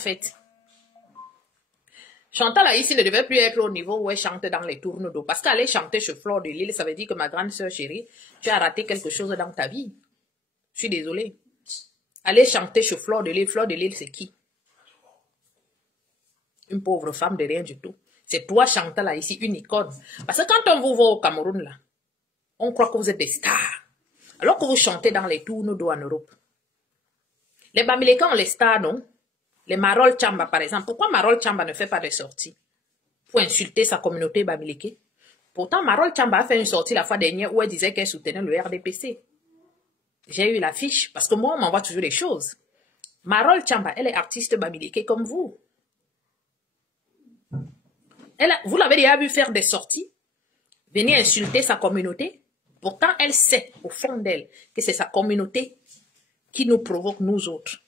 fait. Chantal ici ne devait plus être au niveau où elle chante dans les tournes d'eau. Parce qu'aller chanter chez Fleur de Lille, ça veut dire que ma grande sœur chérie, tu as raté quelque chose dans ta vie. Je suis désolée. Aller chanter chez Fleur de Lille, c'est qui? Une pauvre femme de rien du tout. C'est toi, Chantal, ici, une icône. Parce que quand on vous voit au Cameroun, là, on croit que vous êtes des stars. Alors que vous chantez dans les tournes d'eau en Europe. Les Bamilekans ont les stars, non? Les Marol Chamba, par exemple. Pourquoi Marol Chamba ne fait pas de sortie? Pour insulter sa communauté Bamileke. Pourtant, Marol Chamba a fait une sortie la fois dernière où elle disait qu'elle soutenait le RDPC. J'ai eu l'affiche parce que moi, on m'envoie toujours les choses. Marol Chamba, elle est artiste Bamileke comme vous. Vous l'avez déjà vu faire des sorties, venir insulter sa communauté. Pourtant, elle sait au fond d'elle que c'est sa communauté qui nous provoque, nous autres.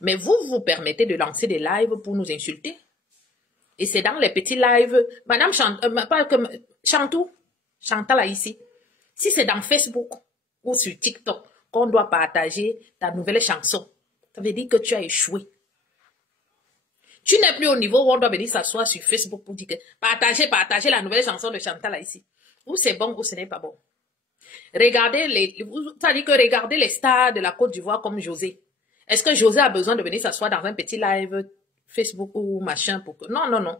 Mais vous, vous permettez de lancer des lives pour nous insulter. Et c'est dans les petits lives, Madame Chantou, Chantal ici. Si c'est dans Facebook ou sur TikTok qu'on doit partager ta nouvelle chanson, ça veut dire que tu as échoué. Tu n'es plus au niveau où on doit venir s'asseoir sur Facebook pour dire que partagez la nouvelle chanson de Chantal ici. Ou c'est bon ou ce n'est pas bon. Regardez regardez les stars de la Côte d'Ivoire comme José. Est-ce que José a besoin de venir s'asseoir dans un petit live Facebook ou machin pour que... Non, non, non.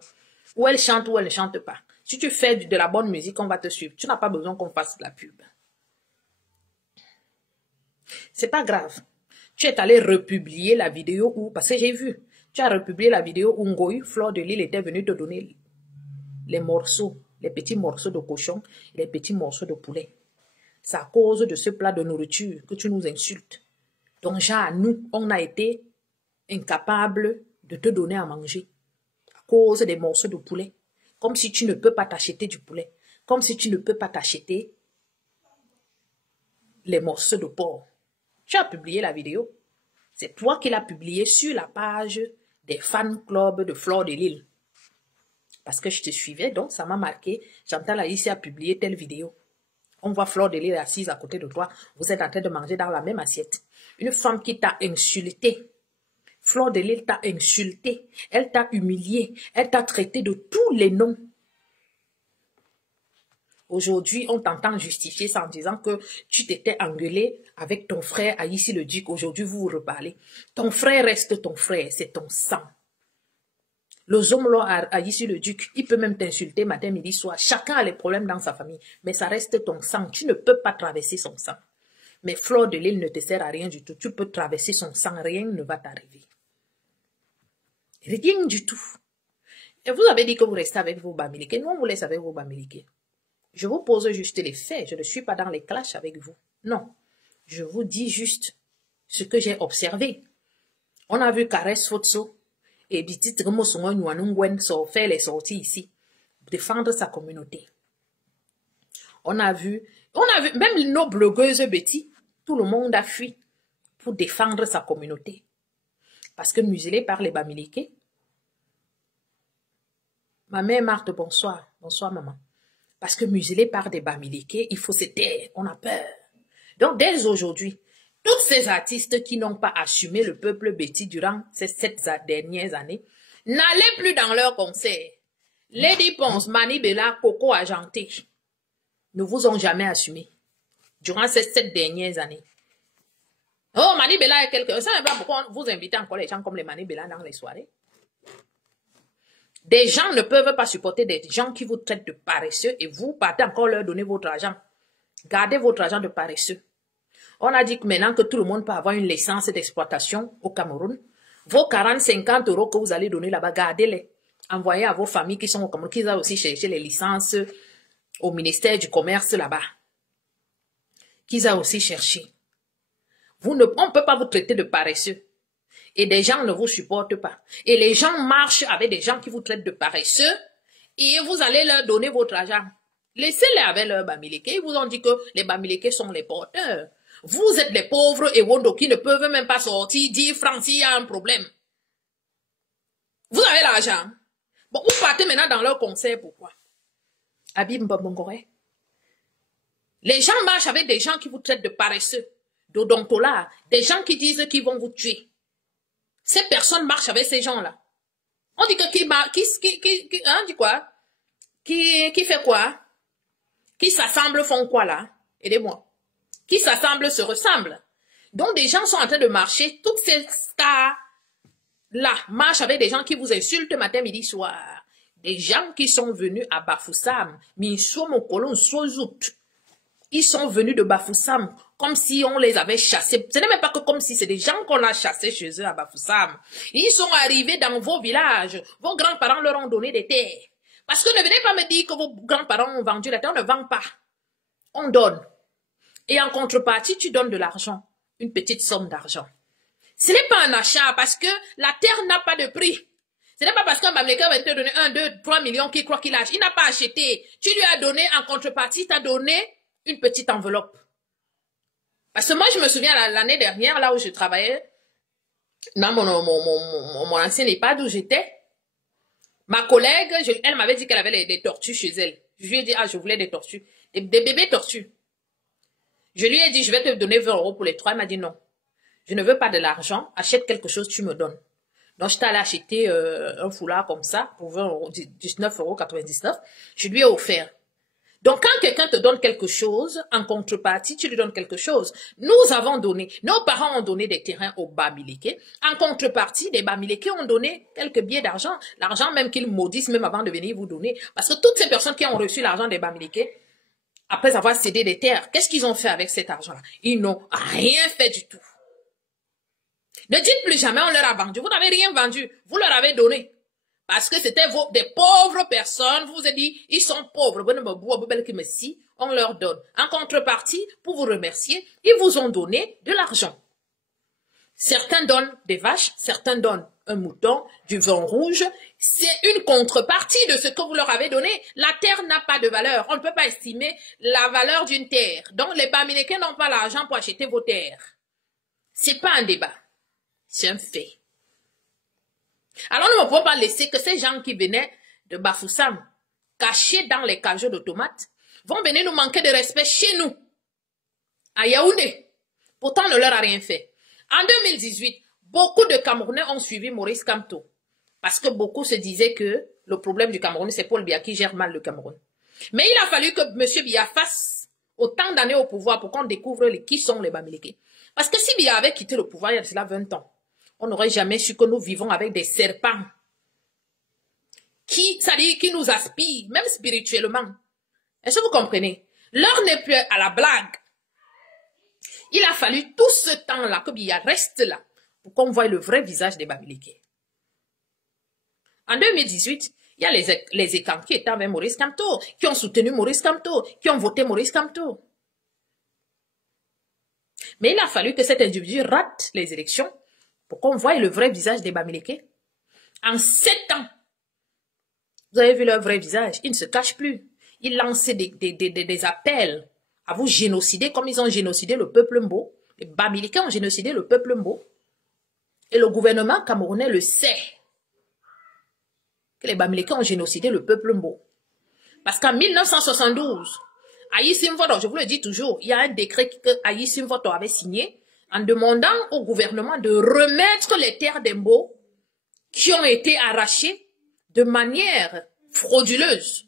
Ou elle chante ou elle ne chante pas. Si tu fais de la bonne musique, on va te suivre. Tu n'as pas besoin qu'on fasse de la pub. C'est pas grave. Tu es allé republier la vidéo où... Parce que j'ai vu. Tu as republié la vidéo où Ngoï, Fleur de Lille, était venue te donner les morceaux, les petits morceaux de cochon et les petits morceaux de poulet. C'est à cause de ce plat de nourriture que tu nous insultes. Donc, genre, nous, on a été incapables de te donner à manger à cause des morceaux de poulet. Comme si tu ne peux pas t'acheter du poulet. Comme si tu ne peux pas t'acheter les morceaux de porc. Tu as publié la vidéo. C'est toi qui l'as publiée sur la page des fan clubs de Fleur de Lille. Parce que je te suivais, donc ça m'a marqué. Chantal ici a publié telle vidéo. On voit Fleur de Lille assise à côté de toi. Vous êtes en train de manger dans la même assiette. Une femme qui t'a insulté. Fleur de Lille t'a insulté. Elle t'a humilié. Elle t'a traité de tous les noms. Aujourd'hui, on t'entend justifier ça en disant que tu t'étais engueulé avec ton frère Aïssi le Duc. Aujourd'hui, vous vous reparlez. Ton frère reste ton frère. C'est ton sang. Le Zomlo Aïssi le Duc, il peut même t'insulter matin, midi, soir. Chacun a les problèmes dans sa famille. Mais ça reste ton sang. Tu ne peux pas traverser son sang. Mais Fleur de Lille ne te sert à rien du tout. Tu peux traverser son sang. Rien ne va t'arriver. Rien du tout. Et vous avez dit que vous restez avec vos Bamileke. Nous, on vous laisse avec vos Bamileke. Je vous pose juste les faits. Je ne suis pas dans les clashs avec vous. Non. Je vous dis juste ce que j'ai observé. On a vu Caresse Fotso et Biti Tremosongo Nwanungwen faire les sorties ici. Défendre sa communauté. On a vu, même nos blogueuses Betty, tout le monde a fui pour défendre sa communauté. Parce que muselée par les Bamileke. Ma mère Marthe, bonsoir. Bonsoir, maman. Parce que muselée par des Bamileke, il faut se taire. On a peur. Donc, dès aujourd'hui, tous ces artistes qui n'ont pas assumé le peuple Betty durant ces 7 dernières années, n'allez plus dans leurs concerts. Lady Ponce, Mani Bella, Coco Argenté ne vous ont jamais assumé durant ces 7 dernières années. Oh, Mani Bella est quelqu'un. Ça n'est pas pourquoi vous invitez encore les gens comme les Mani Bella dans les soirées. Des gens ne peuvent pas supporter des gens qui vous traitent de paresseux et vous partez encore leur donner votre argent. Gardez votre argent de paresseux. On a dit que maintenant que tout le monde peut avoir une licence d'exploitation au Cameroun, vos 40-50 euros que vous allez donner là-bas, gardez-les. Envoyez à vos familles qui sont au Cameroun, qui ont aussi cherché les licences au ministère du Commerce là-bas. Qu'ils ont aussi cherché. On ne peut pas vous traiter de paresseux. Et des gens ne vous supportent pas. Et les gens marchent avec des gens qui vous traitent de paresseux et vous allez leur donner votre argent. Laissez-les avec leurs Bamileke. Ils vous ont dit que les Bamileke sont les porteurs. Vous êtes les pauvres et Wondo qui ne peuvent même pas sortir 10 francs s'il y a un problème. Vous avez l'argent. Bon, vous partez maintenant dans leur concert, pourquoi? Abim Bambongore. Les gens marchent avec des gens qui vous traitent de paresseux, d'odontolards, des gens qui disent qu'ils vont vous tuer. Ces personnes marchent avec ces gens-là. On dit que dit quoi? Qui fait quoi? Qui s'assemblent font quoi là? Aidez-moi. Qui s'assemblent se ressemblent. Donc des gens sont en train de marcher. Toutes ces stars-là marchent avec des gens qui vous insultent matin, midi, soir. Des gens qui sont venus à Bafoussam. Ils sont venus de Bafoussam comme si on les avait chassés. Ce n'est même pas que comme si c'est des gens qu'on a chassés chez eux à Bafoussam. Ils sont arrivés dans vos villages. Vos grands-parents leur ont donné des terres. Parce que ne venez pas me dire que vos grands-parents ont vendu la terre. On ne vend pas. On donne. Et en contrepartie, tu donnes de l'argent. Une petite somme d'argent. Ce n'est pas un achat parce que la terre n'a pas de prix. Ce n'est pas parce qu'un Bamileke va te donner 1, 2, 3 millions qu'il croit qu'il a acheté. Il n'a pas acheté. Tu lui as donné en contrepartie, tu as donné une petite enveloppe. Parce que moi, je me souviens l'année dernière, là où je travaillais, dans mon ancien EHPAD où j'étais, ma collègue, elle m'avait dit qu'elle avait des tortues chez elle. Je lui ai dit, je voulais des tortues. Des bébés tortues. Je lui ai dit, je vais te donner 20 € pour les 3. Elle m'a dit non. Je ne veux pas de l'argent. Achète quelque chose, tu me donnes. Donc, j'étais allée acheter un foulard comme ça pour 20 €, 19,99 €. Je lui ai offert. Donc, quand quelqu'un te donne quelque chose, en contrepartie, tu lui donnes quelque chose. Nous avons donné, nos parents ont donné des terrains aux Bamileke. En contrepartie, les Bamileke ont donné quelques billets d'argent. L'argent même qu'ils maudissent même avant de venir vous donner. Parce que toutes ces personnes qui ont reçu l'argent des Bamileke, après avoir cédé des terres, qu'est-ce qu'ils ont fait avec cet argent-là? Ils n'ont rien fait du tout. Ne dites plus jamais on leur a vendu. Vous n'avez rien vendu. Vous leur avez donné. Parce que c'était des pauvres personnes. Vous vous avez dit, ils sont pauvres. On leur donne. En contrepartie, pour vous remercier, ils vous ont donné de l'argent. Certains donnent des vaches, certains donnent un mouton, du vin rouge. C'est une contrepartie de ce que vous leur avez donné. La terre n'a pas de valeur. On ne peut pas estimer la valeur d'une terre. Donc, les Bamileke n'ont pas l'argent pour acheter vos terres. C'est pas un débat. C'est un fait. Alors, nous ne pouvons pas laisser que ces gens qui venaient de Bafoussam, cachés dans les cajots de tomates, vont venir nous manquer de respect chez nous, à Yaoundé. Pourtant, on ne leur a rien fait. En 2018, beaucoup de Camerounais ont suivi Maurice Kamto. Parce que beaucoup se disaient que le problème du Cameroun, c'est Paul Biya qui gère mal le Cameroun. Mais il a fallu que M. Biya fasse autant d'années au pouvoir pour qu'on découvre qui sont les Bamileke. Parce que si Biya avait quitté le pouvoir il y a cela 20 ans, on n'aurait jamais su que nous vivons avec des serpents qui nous aspirent, même spirituellement. Est-ce que vous comprenez? L'heure n'est plus à la blague. Il a fallu tout ce temps-là que Biya reste là pour qu'on voie le vrai visage des Bamileke. En 2018, il y a les Ekans qui étaient avec Maurice Kamto, qui ont soutenu Maurice Kamto, qui ont voté Maurice Kamto. Mais il a fallu que cet individu rate les élections pour qu'on voie le vrai visage des Bamileke. En 7 ans, vous avez vu leur vrai visage. Ils ne se cachent plus. Ils lançaient des appels à vous génocider comme ils ont génocidé le peuple Mbo. Les Bamileke ont génocidé le peuple Mbo. Et le gouvernement camerounais le sait. Que les Bamileke ont génocidé le peuple Mbo. Parce qu'en 1972, Ayi Simvoto, je vous le dis toujours, il y a un décret que Ayi Simvoto avait signé en demandant au gouvernement de remettre les terres d'Embo qui ont été arrachées de manière frauduleuse.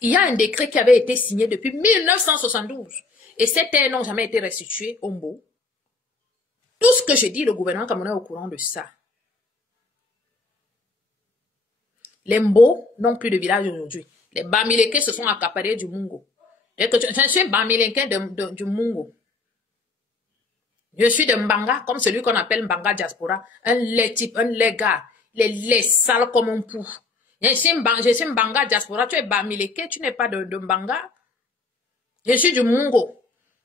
Il y a un décret qui avait été signé depuis 1972 et ces terres n'ont jamais été restituées au Mbo. Tout ce que je dis, le gouvernement camerounais est au courant de ça. Les Mbo n'ont plus de village aujourd'hui. Les Bamileke se sont accaparés du Mungo. Je suis Bamileke du Mungo. Je suis de Mbanga, comme celui qu'on appelle Mbanga Diaspora. Un lait type, un lait gars. Les laits sales comme un pou. Je suis Mbanga Diaspora. Tu es Bamileke, tu n'es pas de Mbanga. Je suis du Mungo.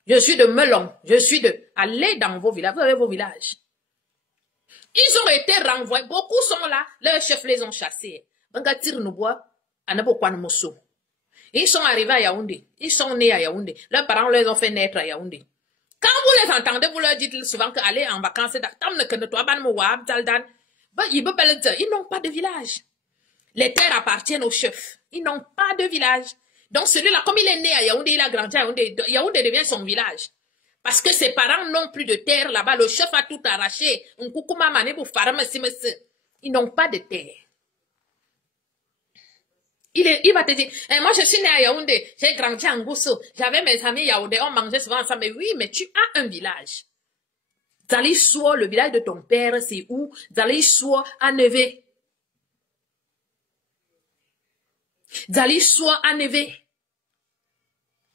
Je suis de Melon. Je suis de... Allez dans vos villages. Vous avez vos villages. Ils ont été renvoyés. Beaucoup sont là. Leurs chefs les ont chassés. Banga tire nous bois. Ils sont arrivés à Yaoundé. Ils sont nés à Yaoundé. Leurs parents les ont fait naître à Yaoundé. Quand vous les entendez, vous leur dites souvent qu'aller en vacances, ils n'ont pas de village. Les terres appartiennent aux chefs. Ils n'ont pas de village. Donc celui-là, comme il est né à Yaoundé, il a grandi à Yaoundé. Yaoundé devient son village. Parce que ses parents n'ont plus de terre là-bas. Le chef a tout arraché. Ils n'ont pas de terre. Il va te dire, eh, moi je suis né à Yaoundé, j'ai grandi en Gousso, j'avais mes amis Yaoundé, on mangeait souvent ensemble. Mais oui, mais tu as un village. Zalissoua, le village de ton père, c'est où? Zalissoua à Neve. Zalissoua à Neve.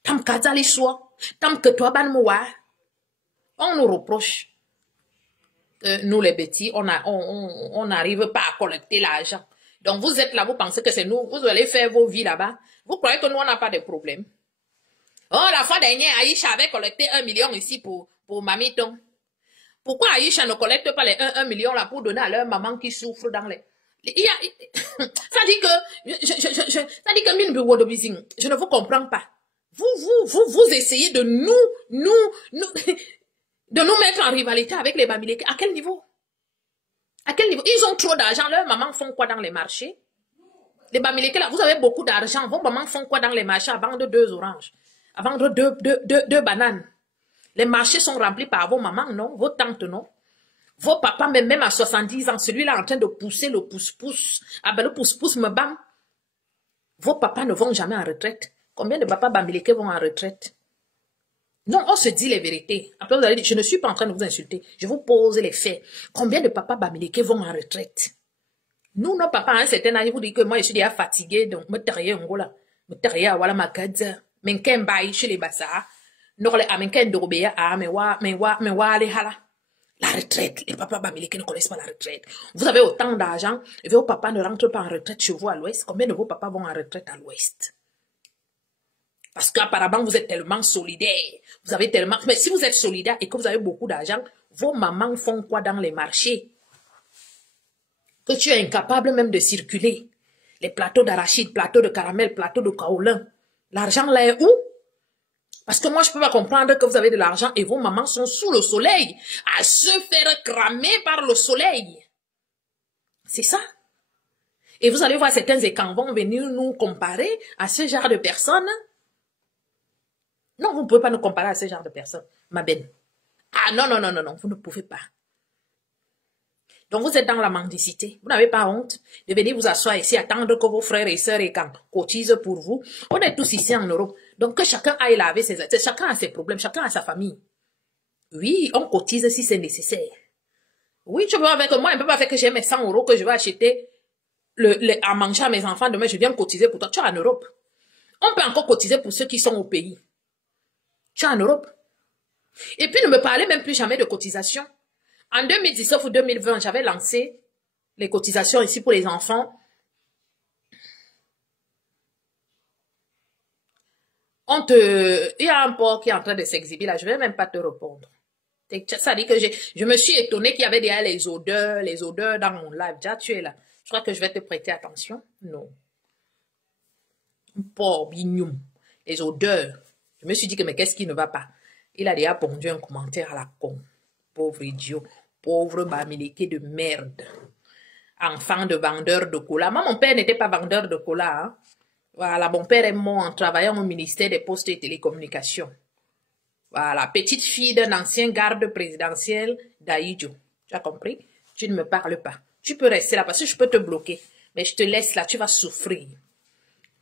Tam ka Zalissoua, tam que toi ban moua. On nous reproche que nous les petits, on n'arrive pas à collecter l'argent. Donc vous êtes là, vous pensez que c'est nous, vous allez faire vos vies là-bas. Vous croyez que nous, on n'a pas de problème. Oh, la fois dernière, Aïcha avait collecté 1 million ici pour Mamiton. Pourquoi Aïcha ne collecte pas les 1 million là pour donner à leur maman qui souffre dans les... Ça dit que, ça dit que je ne vous comprends pas. Vous essayez de de nous mettre en rivalité avec les Bamileke. À quel niveau? À quel niveau? Ils ont trop d'argent. Leurs mamans font quoi dans les marchés? Les Bamileke là, vous avez beaucoup d'argent. Vos mamans font quoi dans les marchés à vendre 2 oranges? À vendre 2 bananes? Les marchés sont remplis par vos mamans, non? Vos tantes, non? Vos papas, même à 70 ans, celui-là en train de pousser le pouce-pouce. Ah ben le pouce-pouce me bat. Vos papas ne vont jamais en retraite. Combien de papas Bamileke vont en retraite? Non, on se dit les vérités. Après, vous allez dire, je ne suis pas en train de vous insulter. Je vous pose les faits. Combien de papas Bamileke vont en retraite? Nous, nos papas, à un certain âge, vous dites que moi, je suis déjà fatigué, donc, me terrier en gola. Me terrier à wala makadza. Men ken bayi chez les bassards. Norle amenken dorobea a me wa ale hala. La retraite, les papas Bamileke ne connaissent pas la retraite. Vous avez autant d'argent et vos papas ne rentrent pas en retraite chez vous à l'ouest. Combien de vos papas vont en retraite à l'ouest? Parce qu'apparemment, vous êtes tellement solidaire. Vous avez tellement... Mais si vous êtes solidaire et que vous avez beaucoup d'argent, vos mamans font quoi dans les marchés? Que tu es incapable même de circuler. Les plateaux d'arachide, plateaux de caramel, plateaux de kaolin. L'argent là est où? Parce que moi, je peux pas comprendre que vous avez de l'argent et vos mamans sont sous le soleil, à se faire cramer par le soleil. C'est ça. Et vous allez voir certains écrans vont venir nous comparer à ce genre de personnes. Non, vous ne pouvez pas nous comparer à ce genre de personnes, ma belle. Ah non, non, non, non, non, vous ne pouvez pas. Donc vous êtes dans la mendicité. Vous n'avez pas honte de venir vous asseoir ici, attendre que vos frères et sœurs cotisent pour vous. On est tous ici en Europe. Donc que chacun aille laver ses... Chacun a ses problèmes, chacun a sa famille. Oui, on cotise si c'est nécessaire. Oui, tu peux pas faire que moi, un peu pas faire que j'ai mes 100 € que je vais acheter à manger à mes enfants. Demain, je viens cotiser pour toi. Tu es en Europe. On peut encore cotiser pour ceux qui sont au pays. Tu es en Europe. Et puis, ne me parlez même plus jamais de cotisation. En 2019 ou 2020, j'avais lancé les cotisations ici pour les enfants. Il y a un porc qui est en train de s'exhiber là, je ne vais même pas te répondre. Ça dit que je me suis étonnée qu'il y avait déjà les odeurs dans mon live. Déjà, tu es là. Je crois que je vais te prêter attention. Non. Un porc, bignoum. Les odeurs. Je me suis dit que, mais qu'est-ce qui ne va pas? Il a déjà pondu un commentaire à la con. Pauvre idiot. Pauvre Bamileke de merde. Enfant de vendeur de cola. Moi, mon père n'était pas vendeur de cola. Hein? Voilà, mon père est mort en travaillant au ministère des Postes et Télécommunications. Voilà, petite fille d'un ancien garde présidentiel d'Aïdjo. Tu as compris? Tu ne me parles pas. Tu peux rester là parce que je peux te bloquer. Mais je te laisse là, tu vas souffrir.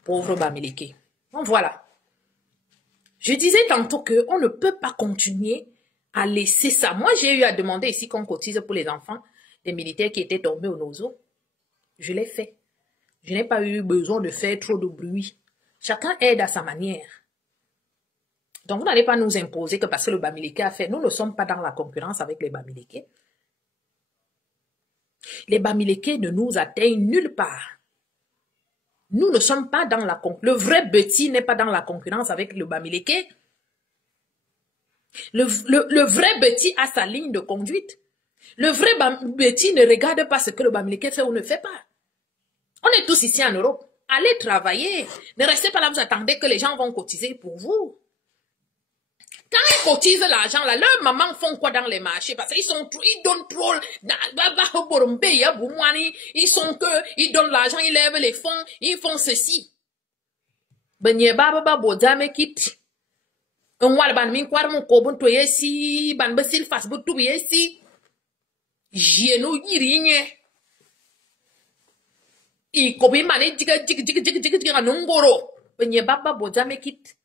Pauvre Bamileke. Bon, voilà. Je disais tantôt qu'on ne peut pas continuer à laisser ça. Moi, j'ai eu à demander ici qu'on cotise pour les enfants des militaires qui étaient tombés au Nozo. Je l'ai fait. Je n'ai pas eu besoin de faire trop de bruit. Chacun aide à sa manière. Donc, vous n'allez pas nous imposer que parce que le Bamileke a fait, nous ne sommes pas dans la concurrence avec les Bamileke. Les Bamileke ne nous atteignent nulle part. Nous ne sommes pas dans la concurrence. Le vrai Betty n'est pas dans la concurrence avec le Bamileke. Le vrai Betty a sa ligne de conduite. Le vrai Betty ne regarde pas ce que le Bamileke fait ou ne fait pas. On est tous ici en Europe. Allez travailler. Ne restez pas là, vous attendez que les gens vont cotiser pour vous. Quand ils cotisent l'argent, là, leurs mamans font quoi dans les marchés? Parce qu'ils donnent trop, ils donnent l'argent, ils lèvent les fonds, ils font ceci. Un wal ban min kwar mon ko bon to yesi ban basil fas bu tu yesi. Jeno yirinye. I kobi mane jiga nongoro. Benye baba boja mekit.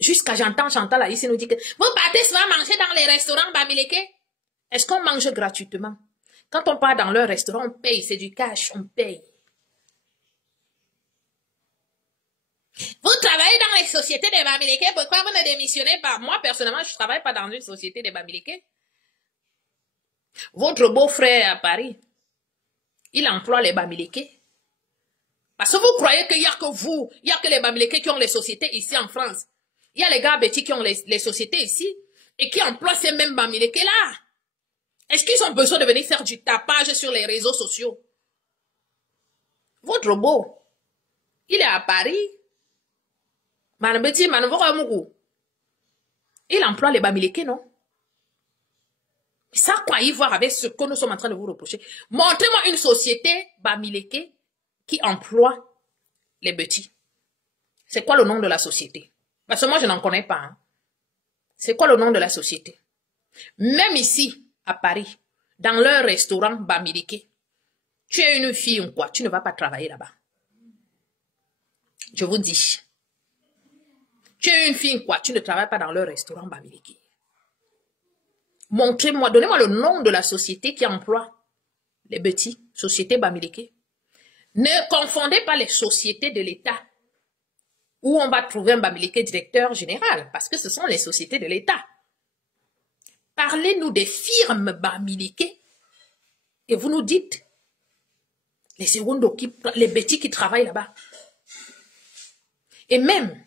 Jusqu'à j'entends Chantal là ici nous dit que vous partez souvent manger dans les restaurants Bamileke. Est-ce qu'on mange gratuitement? Quand on part dans leur restaurant, on paye, c'est du cash, on paye. Vous travaillez dans les sociétés des Bamileke, pourquoi vous ne démissionnez pas? Moi, personnellement, je ne travaille pas dans une société des Bamileke. Votre beau-frère à Paris, il emploie les Bamileke. Parce que vous croyez qu'il n'y a que vous, il n'y a que les Bamileke qui ont les sociétés ici en France. Il y a les gars bêtis qui ont les sociétés ici et qui emploient ces mêmes Bamileke-là. Est-ce qu'ils ont besoin de venir faire du tapage sur les réseaux sociaux? Votre beau, il est à Paris. Il emploie les Bamileke, non? Ça, quoi y voir avec ce que nous sommes en train de vous reprocher? Montrez-moi une société Bamileke qui emploie les petits. C'est quoi le nom de la société? Parce que moi, je n'en connais pas. Hein. C'est quoi le nom de la société? Même ici, à Paris, dans leur restaurant Bamileke, tu es une fille ou quoi? Tu ne vas pas travailler là-bas. Je vous dis. Tu es une fille ou quoi? Tu ne travailles pas dans leur restaurant Bamileke. Montrez-moi, donnez-moi le nom de la société qui emploie les petits, société Bamileke. Ne confondez pas les sociétés de l'État où on va trouver un Bamileke directeur général, parce que ce sont les sociétés de l'État. Parlez-nous des firmes Bamileke et vous nous dites les secondes, les petits qui travaillent là-bas. Et même,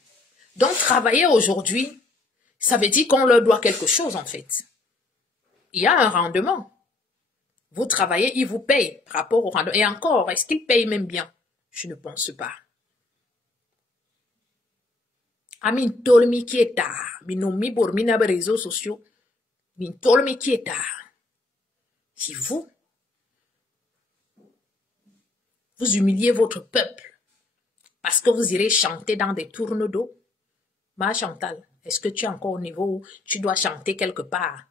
donc travailler aujourd'hui, ça veut dire qu'on leur doit quelque chose en fait. Il y a un rendement. Vous travaillez, ils vous payent par rapport au rendement. Et encore, est-ce qu'ils payent même bien? Je ne pense pas. Amin tolmi kieta, minomi bormina réseaux sociaux, min tolmi kieta. Si vous humiliez votre peuple parce que vous irez chanter dans des tournes d'eau, ma Chantal, est-ce que tu es encore au niveau où tu dois chanter quelque part?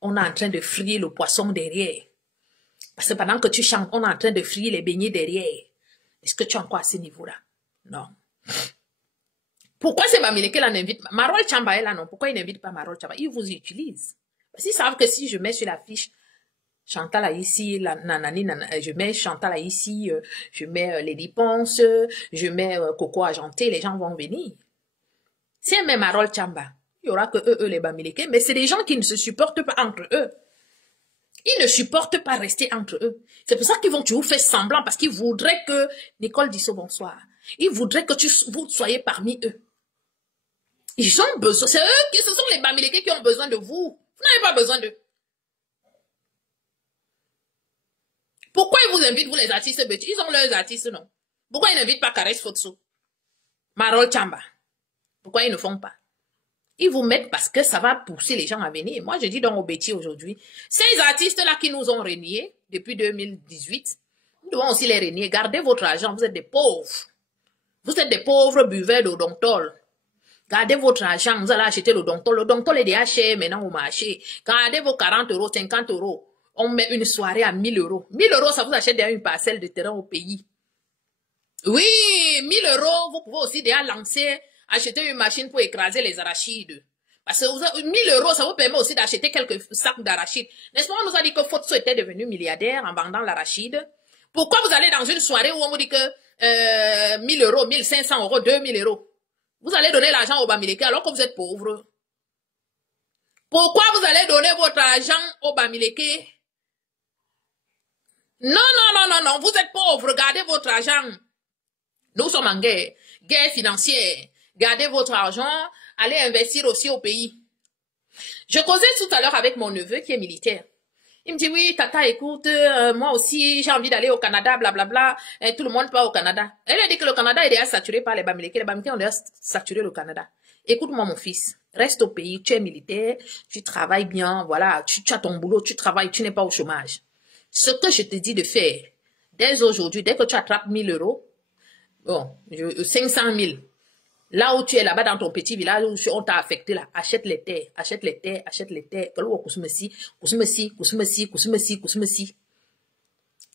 On est en train de frire le poisson derrière. Parce que pendant que tu chantes, on est en train de frire les beignets derrière. Est-ce que tu es encore à ce niveau-là? Non. Pourquoi ces Bamileke-là n'invitent pas? Marol Chamba est là, non? Pourquoi ils n'invitent pas Marol Chamba? Ils vous utilisent. Parce qu'ils savent que si je mets sur la fiche Chantal a ici, je mets Chantal a ici, je mets les dépenses, je mets Coco Argenté, les gens vont venir. Si elle met Marol Chamba, il y aura que eux les Bamileke, mais c'est des gens qui ne se supportent pas entre eux. Ils ne supportent pas rester entre eux. C'est pour ça qu'ils vont toujours faire semblant, parce qu'ils voudraient que, Nicole Dissot, bonsoir, ils voudraient que vous soyez parmi eux. Ils ont besoin, ce sont les Bamileke qui ont besoin de vous. Vous n'avez pas besoin d'eux. Pourquoi ils vous invitent, vous les artistes petits? Ils ont leurs artistes, non? Pourquoi ils n'invitent pas Caresse Fotso? Marol Chamba? Pourquoi ils ne font pas? Ils vous mettent parce que ça va pousser les gens à venir. Moi, je dis donc aux bêtis aujourd'hui, ces artistes-là qui nous ont reniés depuis 2018, nous devons aussi les renier. Gardez votre argent, vous êtes des pauvres. Vous êtes des pauvres buveurs d'Odontol. Gardez votre argent, vous allez acheter l'Odontol. L'Odontol est déjà cher maintenant au marché. Gardez vos 40 euros, 50 euros. On met une soirée à 1000 euros. 1000 euros, ça vous achète déjà une parcelle de terrain au pays. Oui, 1000 euros, vous pouvez aussi déjà lancer, acheter une machine pour écraser les arachides. Parce que 1000 euros, ça vous permet aussi d'acheter quelques sacs d'arachides. N'est-ce pas, on nous a dit que Fotso était devenu milliardaire en vendant l'arachide. Pourquoi vous allez dans une soirée où on vous dit que 1000 euros, 1500 euros, 2000 euros, vous allez donner l'argent aux Bamileke alors que vous êtes pauvre? Pourquoi vous allez donner votre argent aux Bamileke? Non, non, non, non, non, vous êtes pauvre, gardez votre argent. Nous sommes en guerre financière. Gardez votre argent, allez investir aussi au pays. Je causais tout à l'heure avec mon neveu qui est militaire. Il me dit, oui, tata, écoute, moi aussi, j'ai envie d'aller au Canada, blablabla. Tout le monde part au Canada. Elle a dit que le Canada est déjà saturé par les Bamileke. Les Bamileke ont déjà saturé le Canada. Écoute-moi, mon fils. Reste au pays, tu es militaire, tu travailles bien, voilà, tu as ton boulot, tu travailles, tu n'es pas au chômage. Ce que je te dis de faire, dès aujourd'hui, dès que tu attrapes 1000 euros, Bon, 500 000. Là où tu es là-bas dans ton petit village où on t'a affecté là, achète les terres, achète les terres, achète les terres.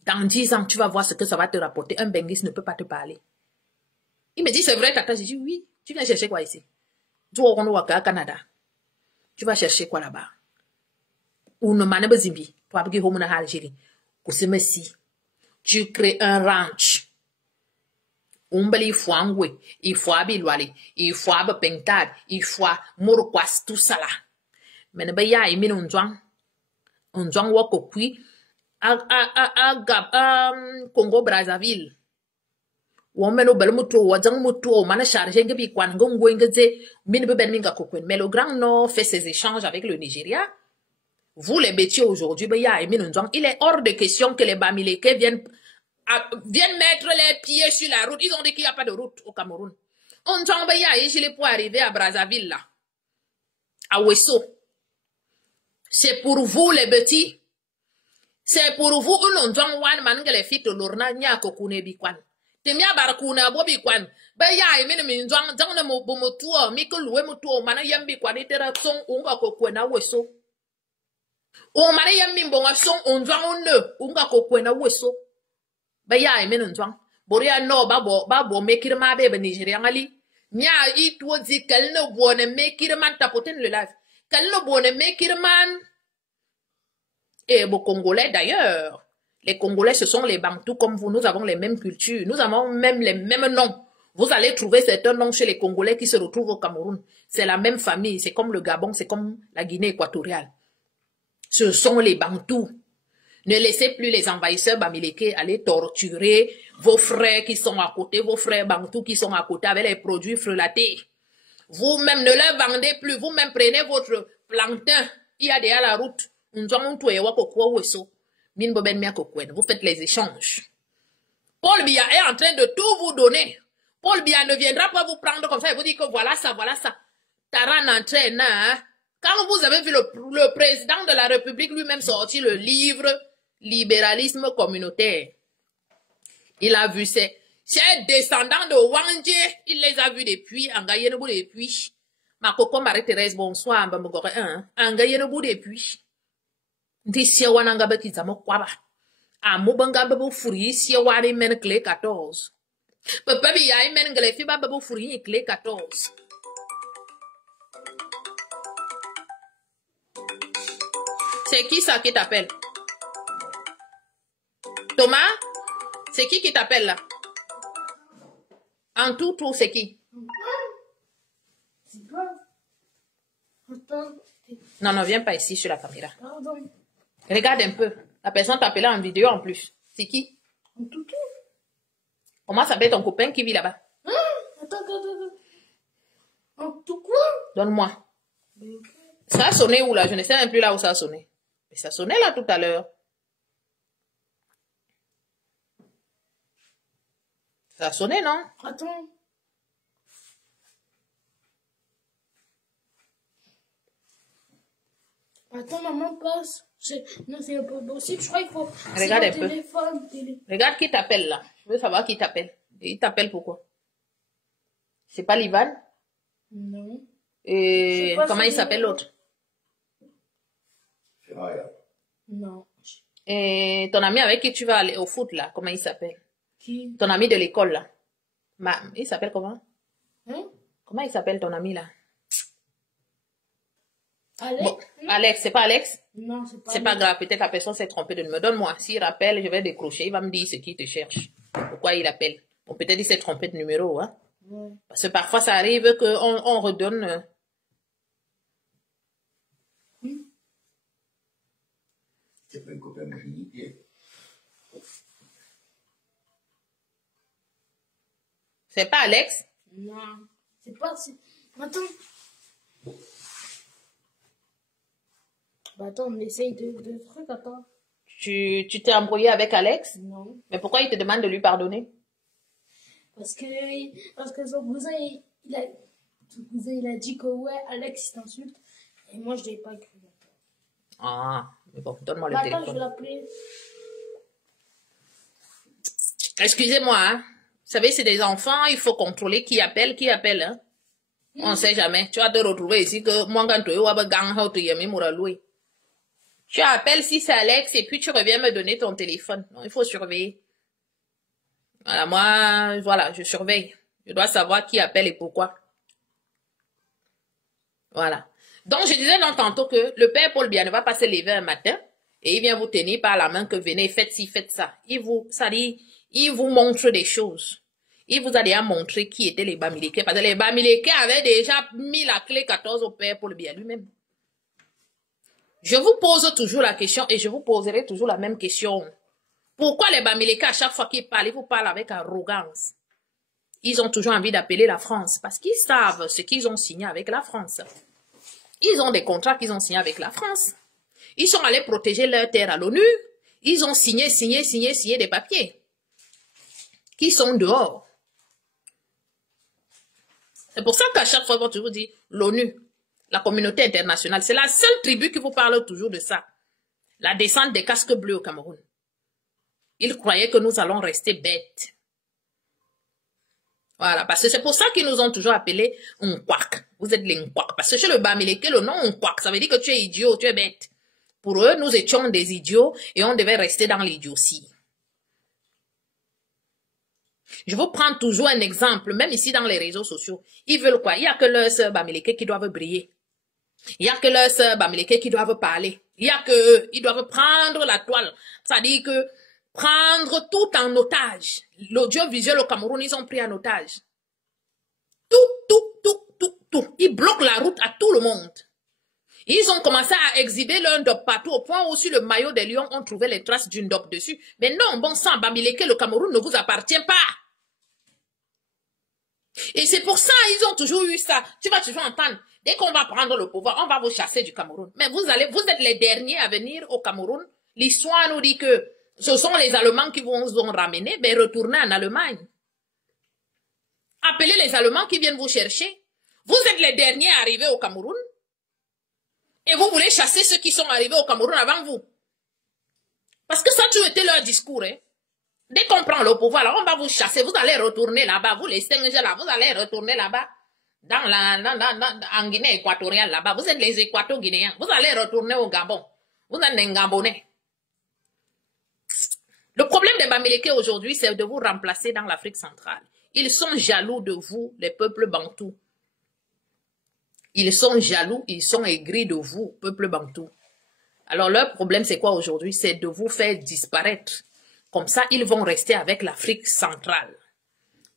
Dans 10 ans, tu vas voir ce que ça va te rapporter. Un benguis ne peut pas te parler. Il me dit, c'est vrai, tata. J'ai dit, oui. Tu viens chercher quoi ici? Tu vas au Canada. Tu vas chercher quoi là-bas? Ou ne manebe zimbi. Tu vas aller en Algérie. Tu crées un ranch. Il faut angoué, il faut abilwali, il faut abpentad, il faut morquas, tout ça là. Mais ne ba ya imi un jouang wakokui, Congo Brazzaville. Womeno belmuto, wazang muto, mana chargé ngebi kwan ngongwe ngeze, mine beben minga kokwen. Mais le Grand Nord fait ses échanges avec le Nigeria. Vous les bêtiez aujourd'hui, ba ya imi un il est hors de question que les Bamileke viennent mettre les pieds sur la route. Ils ont dit qu'il n'y a pas de route au Cameroun. On tombe et je pour arriver à Brazzaville là. À Wesso. C'est pour vous les petits. C'est pour vous on tombe wan man les filles de l'orna nya kokune bikwan. Temia barakuna bobi kwan. Ba ya e min ndwang dang na mo bomotuo mi ko luwe mutuo mana yambi kwan itera song unga kokwe na Wesso. O mana yambi mbonga song ondwang ne unga kokwe na Wesso. Ba ya e min ndwang. Boria no babo mekir ma be Nigeria ngali. Nya itwo di kel no bone mekir man tapoten le live. Kel no bone mekir man. Et vos Congolais d'ailleurs. Les Congolais, ce sont les Bantous comme vous. Nous avons les mêmes cultures. Nous avons même les mêmes noms. Vous allez trouver certains noms chez les Congolais qui se retrouvent au Cameroun. C'est la même famille. C'est comme le Gabon, c'est comme la Guinée équatoriale. Ce sont les Bantous. Ne laissez plus les envahisseurs bamileke aller torturer vos frères qui sont à côté, vos frères Bantous qui sont à côté avec les produits frelatés. Vous-même ne leur vendez plus. Vous-même prenez votre plancton. Il y a derrière la route. Vous faites les échanges. Paul Biya est en train de tout vous donner. Paul Biya ne viendra pas vous prendre comme ça et vous dire que voilà ça, voilà ça. Taran entraîne, hein? Quand vous avez vu le président de la République lui-même sortir le livre Libéralisme communautaire, il a vu ses descendants de Wangé, il les a vus depuis, Angayenebou depuis. Ma coco Marie-Thérèse, bonsoir, Mbamogore 1, Angayenebou depuis. Ndi siawana ngabe kizamo kwaba. Amubanga babo furi siawari men clé 14. Papa bi ya men ngale fi babo furi clé 14. C'est qui ça qui t'appelle? Thomas? C'est qui t'appelle là? En tout, c'est qui? C'est toi. Non, non, viens pas ici sur la caméra. Pardon. Regarde un peu. La personne t'appelait en vidéo en plus. C'est qui? En tout. Comment s'appelle ton copain qui vit là-bas? Attends. En tout quoi? Donne-moi. Okay. Ça a sonné où là? Je ne sais même plus là où ça a sonné. Mais ça sonnait là tout à l'heure. Ça a sonné, non? Attends. Attends, maman passe. Non, c'est un peu possible. Je crois qu'il faut. Regarde un peu. Regarde qui t'appelle là. Je veux savoir qui t'appelle. Il t'appelle pourquoi? C'est pas l'Ivan? Non. Et comment il s'appelle l'autre? Non. Et ton ami avec qui tu vas aller au foot là, comment il s'appelle? Qui? Ton ami de l'école là. Il s'appelle comment? Hein? Comment il s'appelle ton ami là? Alex? Bon, Alex, c'est pas Alex? Non, c'est pas. C'est pas grave, peut-être la personne s'est trompée de numéro. Donne-moi, s'il rappelle, je vais décrocher, il va me dire ce qu'il te cherche. Pourquoi il appelle? Bon, peut-être il s'est trompé de numéro, hein? Ouais. Parce que parfois ça arrive qu'on redonne. C'est pas une copain de c'est pas Alex? Non, c'est pas. Attends. Bah attends, on essaye de trucs, attends. Tu t'es embrouillé avec Alex? Non. Mais pourquoi il te demande de lui pardonner? Parce que son cousin, il a dit que ouais, Alex il t'insulte. Et moi, je l'ai pas cru. Ah, mais bon, donne-moi le téléphone. Attends, je vais l'appeler. Excusez-moi, hein. savez, c'est des enfants, il faut contrôler qui appelle, hein. On ne sait jamais. Tu vas te retrouver ici que moi, quand tu appelles si c'est Alex et puis tu reviens me donner ton téléphone. Non, il faut surveiller. Voilà, moi, voilà, je surveille. Je dois savoir qui appelle et pourquoi. Voilà. Donc, je disais donc tantôt que le père Paul Biya ne va pas se lever un matin et il vient vous tenir par la main que venez, faites ci, faites ça. Il vous montre des choses. Il vous a déjà montré qui étaient les Bamileke. Parce que les Bamileke avaient déjà mis la clé 14 au père Paul Biya lui-même. Je vous pose toujours la question et je vous poserai toujours la même question. Pourquoi les Bamileke, à chaque fois qu'ils parlent, ils vous parlent avec arrogance? Ils ont toujours envie d'appeler la France parce qu'ils savent ce qu'ils ont signé avec la France. Ils ont des contrats qu'ils ont signés avec la France. Ils sont allés protéger leur terre à l'ONU. Ils ont signé des papiers qui sont dehors. C'est pour ça qu'à chaque fois, je vous dis, l'ONU, la communauté internationale, c'est la seule tribu qui vous parle toujours de ça. La descente des casques bleus au Cameroun. Ils croyaient que nous allons rester bêtes. Voilà, parce que c'est pour ça qu'ils nous ont toujours appelés Nkwak. Vous êtes les Nkwak. Parce que chez le Bamileke, le nom Nkwak, ça veut dire que tu es idiot, tu es bête. Pour eux, nous étions des idiots et on devait rester dans l'idiotie. Je vous prends toujours un exemple, même ici dans les réseaux sociaux. Ils veulent quoi? Il n'y a que leurs sœurs Bamileke qui doivent briller. Il n'y a que leurs sœurs Bamileke qui doivent parler. Il n'y a que eux. Ils doivent prendre la toile. C'est-à-dire que prendre tout en otage. L'audiovisuel au Cameroun, ils ont pris en otage. Tout. Ils bloquent la route à tout le monde. Ils ont commencé à exhiber leur ndop partout au point où sur le maillot des lions, on trouvait les traces d'une ndop dessus. Mais non, bon sang, Bamileke, le Cameroun ne vous appartient pas. Et c'est pour ça ils ont toujours eu ça. Tu vas toujours entendre, dès qu'on va prendre le pouvoir, on va vous chasser du Cameroun. Mais vous êtes les derniers à venir au Cameroun. L'histoire nous dit que ce sont les Allemands qui vous ont ramené, mais retournez en Allemagne. Appelez les Allemands qui viennent vous chercher. Vous êtes les derniers arrivés au Cameroun. Et vous voulez chasser ceux qui sont arrivés au Cameroun avant vous. Parce que ça a toujours été leur discours. Hein. Dès qu'on prend le pouvoir, là, on va vous chasser. Vous allez retourner là-bas. Vous les singes là, vous allez retourner là-bas. En Guinée équatoriale là-bas. Vous êtes les Équato-Guinéens. Vous allez retourner au Gabon. Vous êtes des Gabonais. Le problème des Bamileke aujourd'hui, c'est de vous remplacer dans l'Afrique centrale. Ils sont jaloux de vous, les peuples bantous. Ils sont jaloux, ils sont aigris de vous, peuple bantou. Alors leur problème, c'est quoi aujourd'hui? C'est de vous faire disparaître. Comme ça, ils vont rester avec l'Afrique centrale.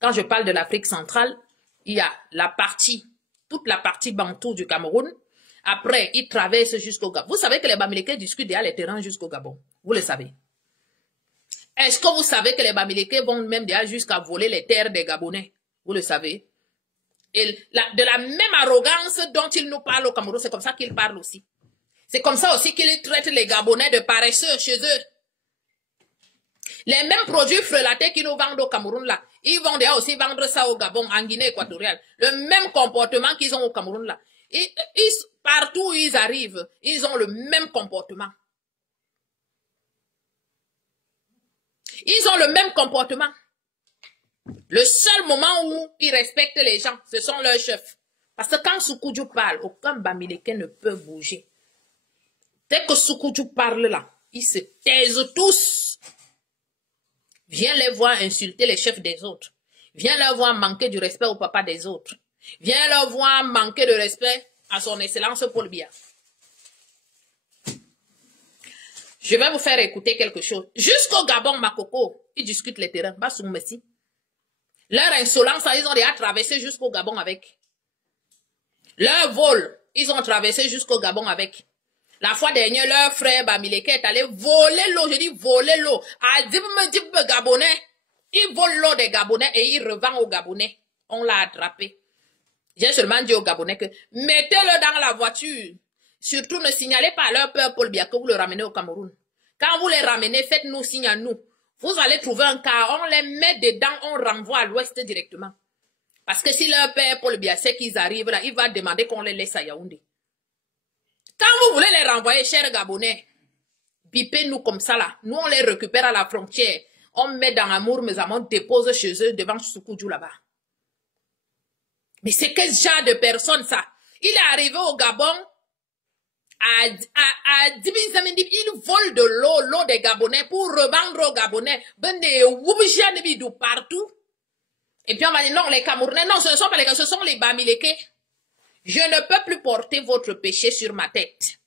Quand je parle de l'Afrique centrale, il y a la partie, toute la partie bantou du Cameroun. Après, ils traversent jusqu'au Gabon. Vous savez que les Bamileke discutent déjà les terrains jusqu'au Gabon. Vous le savez. Est-ce que vous savez que les Bamileke vont même déjà jusqu'à voler les terres des Gabonais? Vous le savez. Et de la même arrogance dont ils nous parlent au Cameroun, c'est comme ça qu'ils parlent aussi. C'est comme ça aussi qu'ils traitent les Gabonais de paresseux chez eux. Les mêmes produits frelatés qu'ils nous vendent au Cameroun là, ils vont déjà aussi vendre ça au Gabon, en Guinée équatoriale. Le même comportement qu'ils ont au Cameroun là. Partout où ils arrivent, ils ont le même comportement. Ils ont le même comportement. Le seul moment où ils respectent les gens, ce sont leurs chefs. Parce que quand Soukoudjou parle, aucun Bamileke ne peut bouger. Dès que Soukoudjou parle là, ils se taisent tous. Viens les voir insulter les chefs des autres. Viens leur voir manquer du respect au papa des autres. Viens leur voir manquer de respect à son excellence Paul Biya. Je vais vous faire écouter quelque chose. Jusqu'au Gabon, Makoko, ils discutent les terrains. Bassoum Messi. Leur insolence, ils ont déjà traversé jusqu'au Gabon avec. Leur vol, ils ont traversé jusqu'au Gabon avec. La fois dernière, leur frère Bamileke est allé voler l'eau. Je dis voler l'eau. À Dib Gabonais. Il vole l'eau des Gabonais et il revend aux Gabonais. On l'a attrapé. J'ai seulement dit aux Gabonais que mettez-le dans la voiture. Surtout ne signalez pas à leur peur Paul Biya que vous le ramenez au Cameroun. Quand vous les ramenez, faites-nous signe à nous. Vous allez trouver un cas, on les met dedans, on renvoie à l'ouest directement. Parce que si leur père Paul Biya sait qu'ils arrivent là, il va demander qu'on les laisse à Yaoundé. Quand vous voulez les renvoyer, chers Gabonais, bipez-nous comme ça là. Nous, on les récupère à la frontière. On met dans Amour, mes amants, dépose chez eux devant Soukoudjou là-bas. Mais c'est quel genre de personne ça? Il est arrivé au Gabon, à 10 000 il vole de l'eau des Gabonais pour revendre aux Gabonais. Ben des Woubichian bidou partout. Et puis on va dire non, les Camerounais, non, ce ne sont pas les Camerounais, ce sont les Bamileke. Je ne peux plus porter votre péché sur ma tête.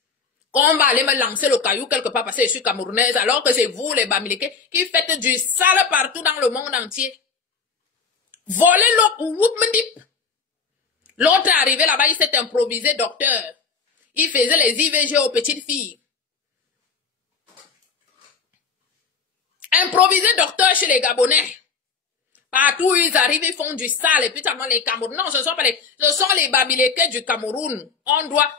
Quand on va aller me lancer le caillou quelque part parce que je suis camerounaise, alors que c'est vous, les Bamileke, qui faites du sale partout dans le monde entier. Voler l'eau, l'autre est arrivé là-bas, il s'est improvisé docteur. Il faisait les IVG aux petites filles. Improvisé docteur chez les Gabonais. Partout où ils arrivent, ils font du sale. Et puis, les Camerounais, non, ce sont les Bamileke du Cameroun.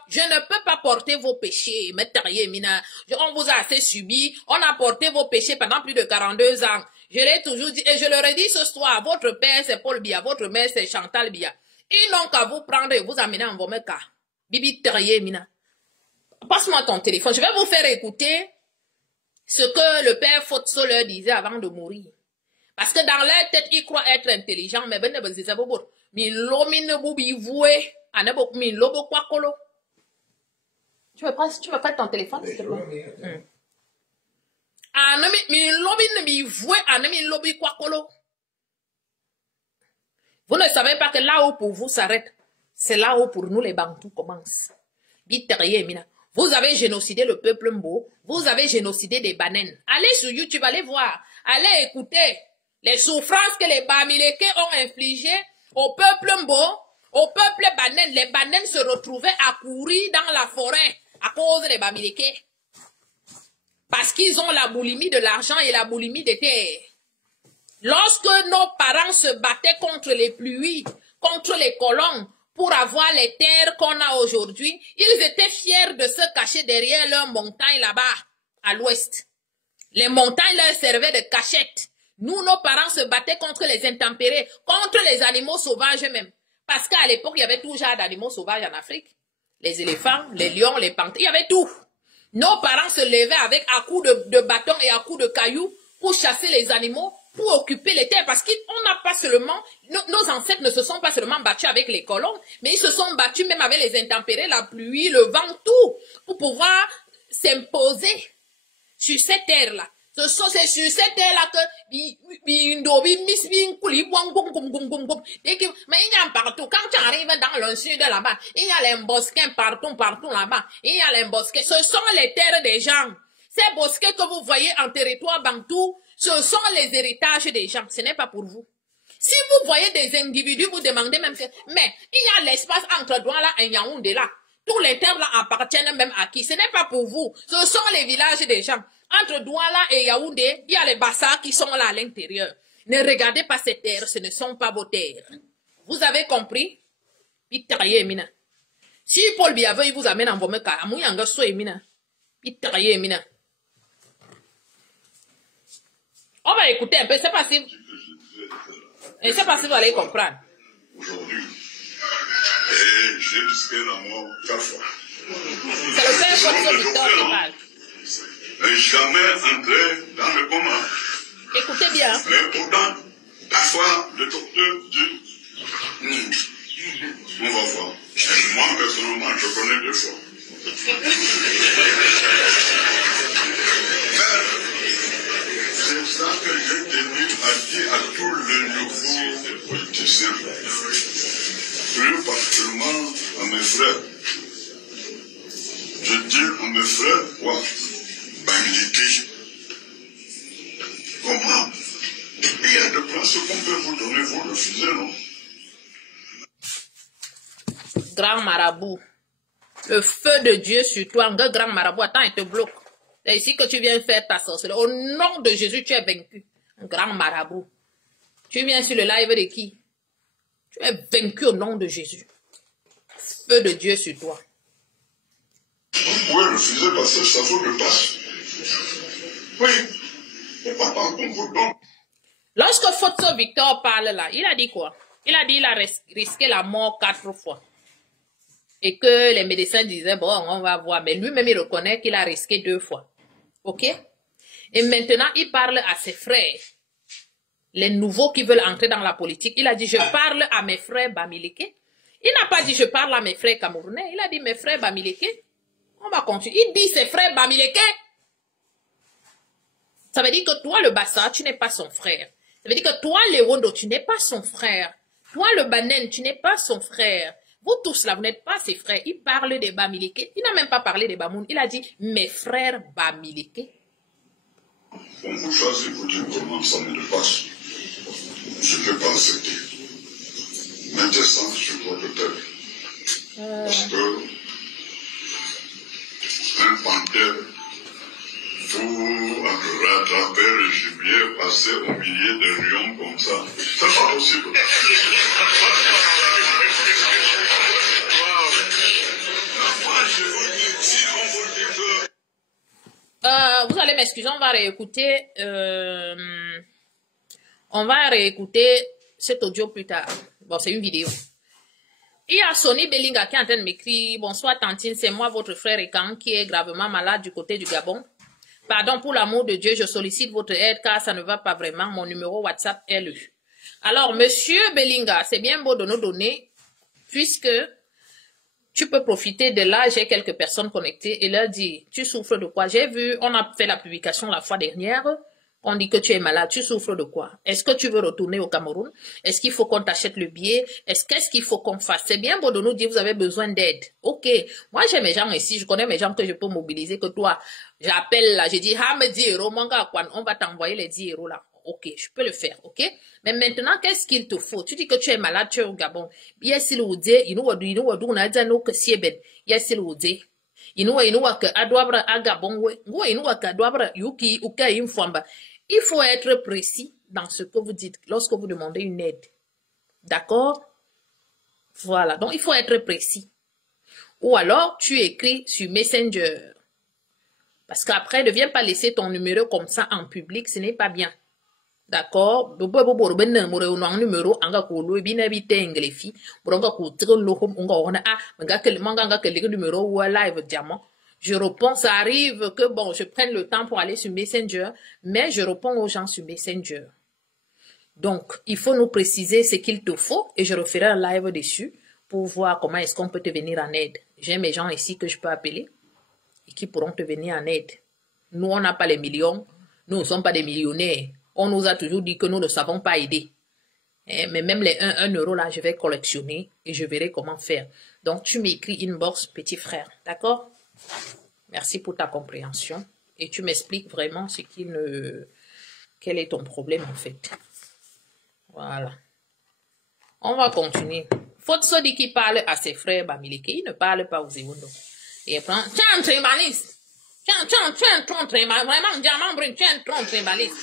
Je ne peux pas porter vos péchés. On vous a assez subi. On a porté vos péchés pendant plus de 42 ans. Je l'ai toujours dit, et je le redis ce soir. Votre père, c'est Paul Biya. Votre mère, c'est Chantal Biya. Ils n'ont qu'à vous prendre et vous amener en Vomeka. Bibi Terrier, Mina. Passe-moi ton téléphone. Je vais vous faire écouter ce que le père Fotso leur disait avant de mourir. Parce que dans leur tête, ils croient être intelligents, mais ben, c'est ça, tu me prêtes ton téléphone, s'il te plaît? Vous ne savez pas que là où pour vous s'arrête, c'est là où pour nous les Bantous commencent. Vous avez génocidé le peuple Mbo, vous avez génocidé des Banènes. Allez sur YouTube, allez voir, allez écouter les souffrances que les Bamileke ont infligées au peuple Mbo, au peuple Banène. Les Banènes se retrouvaient à courir dans la forêt à cause des Bamileke. Parce qu'ils ont la boulimie de l'argent et la boulimie des terres. Lorsque nos parents se battaient contre les pluies, contre les colons, pour avoir les terres qu'on a aujourd'hui, ils étaient fiers de se cacher derrière leurs montagnes là-bas, à l'ouest. Les montagnes leur servaient de cachette. Nous, nos parents se battaient contre les intempéries, contre les animaux sauvages même. Parce qu'à l'époque, il y avait tout genre d'animaux sauvages en Afrique. Les éléphants, les lions, les panthères, il y avait tout. Nos parents se levaient avec à coups de bâtons et à coups de cailloux pour chasser les animaux, pour occuper les terres. Parce qu'on n'a pas seulement, nos ancêtres ne se sont pas seulement battus avec les colons, mais ils se sont battus même avec les intempéries, la pluie, le vent, tout, pour pouvoir s'imposer sur ces terres-là. C'est sur cette terre-là que mais il y a partout. Quand tu arrives dans le sud là-bas, il y a les bosquets partout là-bas. Il y a les bosquets. Ce sont les terres des gens. Ces bosquets que vous voyez en territoire bantou, ce sont les héritages des gens. Ce n'est pas pour vous. Si vous voyez des individus, vous demandez même que, mais il y a l'espace entre Douala et Yaoundé là. Tous les terres là appartiennent même à qui? Ce n'est pas pour vous. Ce sont les villages des gens. Entre Douala et Yaoundé, il y a les bassins qui sont là à l'intérieur. Ne regardez pas ces terres, ce ne sont pas vos terres. Vous avez compris? Si Paul Biya veut, il vous amène en Vomeka. On va écouter un peu, c'est pas si... Je sais pas si vous allez comprendre. Aujourd'hui, et j'ai risqué la mort 4 fois. C'est le père Fotso Victor qui parle. Et jamais entré dans le coma. Écoutez bien. Mais pourtant, parfois, le docteur dit, on va voir. Et moi, personnellement, je connais 2 fois. C'est ça que j'ai tenu à dire à tous les nouveaux politiciens, plus particulièrement à mes frères. Je dis à mes frères, quoi, Bamileke, comment il y a de places qu'on peut vous donner, vous refusez, non? Grand marabout, le feu de Dieu sur toi, un grand marabout, attends, il te bloque. C'est ici que tu viens faire ta sorcellerie. Au nom de Jésus, tu es vaincu. Un grand marabout. Tu viens sur le live de qui? Tu es vaincu au nom de Jésus. Feu de Dieu sur toi. Vous pouvez refuser parce que ça vaut le passe. Oui. Et pas qu'on vous donne. Lorsque Fotso Victor parle là, il a dit quoi? Il a dit qu'il a risqué la mort 4 fois. Et que les médecins disaient, bon, on va voir. Mais lui-même, il reconnaît qu'il a risqué 2 fois. OK? Et maintenant, il parle à ses frères. les nouveaux qui veulent entrer dans la politique. Il a dit, je parle à mes frères Bamileke. Il n'a pas dit, je parle à mes frères camerounais. Il a dit, mes frères Bamileke. On va continuer. Il dit, ses frères Bamileke. Ça veut dire que toi, le Bassa, tu n'es pas son frère. Ça veut dire que toi, le Wondo, tu n'es pas son frère. Toi, le Banen, tu n'es pas son frère. Vous tous là, vous n'êtes pas ses frères. Il parle des Bamileke. Il n'a même pas parlé des Bamoun. Il a dit, mes frères Bamileke. On vous choisit pour dire comment ça me dépasse. Je ne peux pas accepter. Mettez ça sur votre tête. Parce que un panthère, vous rattrapez le gibier, passez au milieu de lions comme ça. C'est pas possible. Vous allez m'excuser, on va réécouter cet audio plus tard. Bon, c'est une vidéo. Il y a Sonny Belinga qui est en train de m'écrire, bonsoir Tantine, c'est moi votre frère Ekan qui est gravement malade du côté du Gabon. Pardon pour l'amour de Dieu, je sollicite votre aide car ça ne va pas vraiment, mon numéro WhatsApp est le. Alors, monsieur Belinga, c'est bien beau de nous donner, puisque tu peux profiter de là, j'ai quelques personnes connectées et leur dire, tu souffres de quoi? J'ai vu, on a fait la publication la fois dernière, on dit que tu es malade, tu souffres de quoi? Est-ce que tu veux retourner au Cameroun? Est-ce qu'il faut qu'on t'achète le billet? Qu'est-ce qu'il faut qu'on fasse? C'est bien beau de nous dire, vous avez besoin d'aide. Ok, moi j'ai mes gens ici, je connais mes gens que je peux mobiliser, que toi, j'appelle là, je dis, ah, me 10 euros, mon gars, on va t'envoyer les 10 euros là. Ok, je peux le faire, ok? Mais maintenant, qu'est-ce qu'il te faut? Tu dis que tu es malade, tu es au Gabon. Yes, il vous dit, il nous a dit, on a dit, que si ben, yes, il vous dit. Il nous a que adouabra à Gabon, il nous a que adouabra yuki, ou ka infamba. Il faut être précis dans ce que vous dites lorsque vous demandez une aide. D'accord? Voilà. Donc, il faut être précis. Ou alors, tu écris sur Messenger. Parce qu'après, ne viens pas laisser ton numéro comme ça en public. Ce n'est pas bien. D'accord? Numéro, anga ko bina bitengele fi. Bronga ko tiro lo hom nga ona a manga que le numéro ou live diamant. Je réponds, ça arrive que bon, je prenne le temps pour aller sur Messenger, mais je réponds aux gens sur Messenger. Donc, il faut nous préciser ce qu'il te faut et je referai un live dessus pour voir comment est-ce qu'on peut te venir en aide. J'ai mes gens ici que je peux appeler et qui pourront te venir en aide. Nous, on n'a pas les millions, nous ne sommes pas des millionnaires. On nous a toujours dit que nous ne savons pas aider. Mais même les 1 euro là, je vais collectionner et je verrai comment faire. Donc, tu m'écris inbox, petit frère. D'accord? Merci pour ta compréhension. Et tu m'expliques vraiment ce qui ne... Quel est ton problème en fait. Voilà. On va continuer. Fotsodi qui parle à ses frères Bamileke, il ne parle pas aux Ewondo. Et il prend... Tiens, trimbaliste. Tiens, vraiment, diamant brun, tiens, trimbaliste.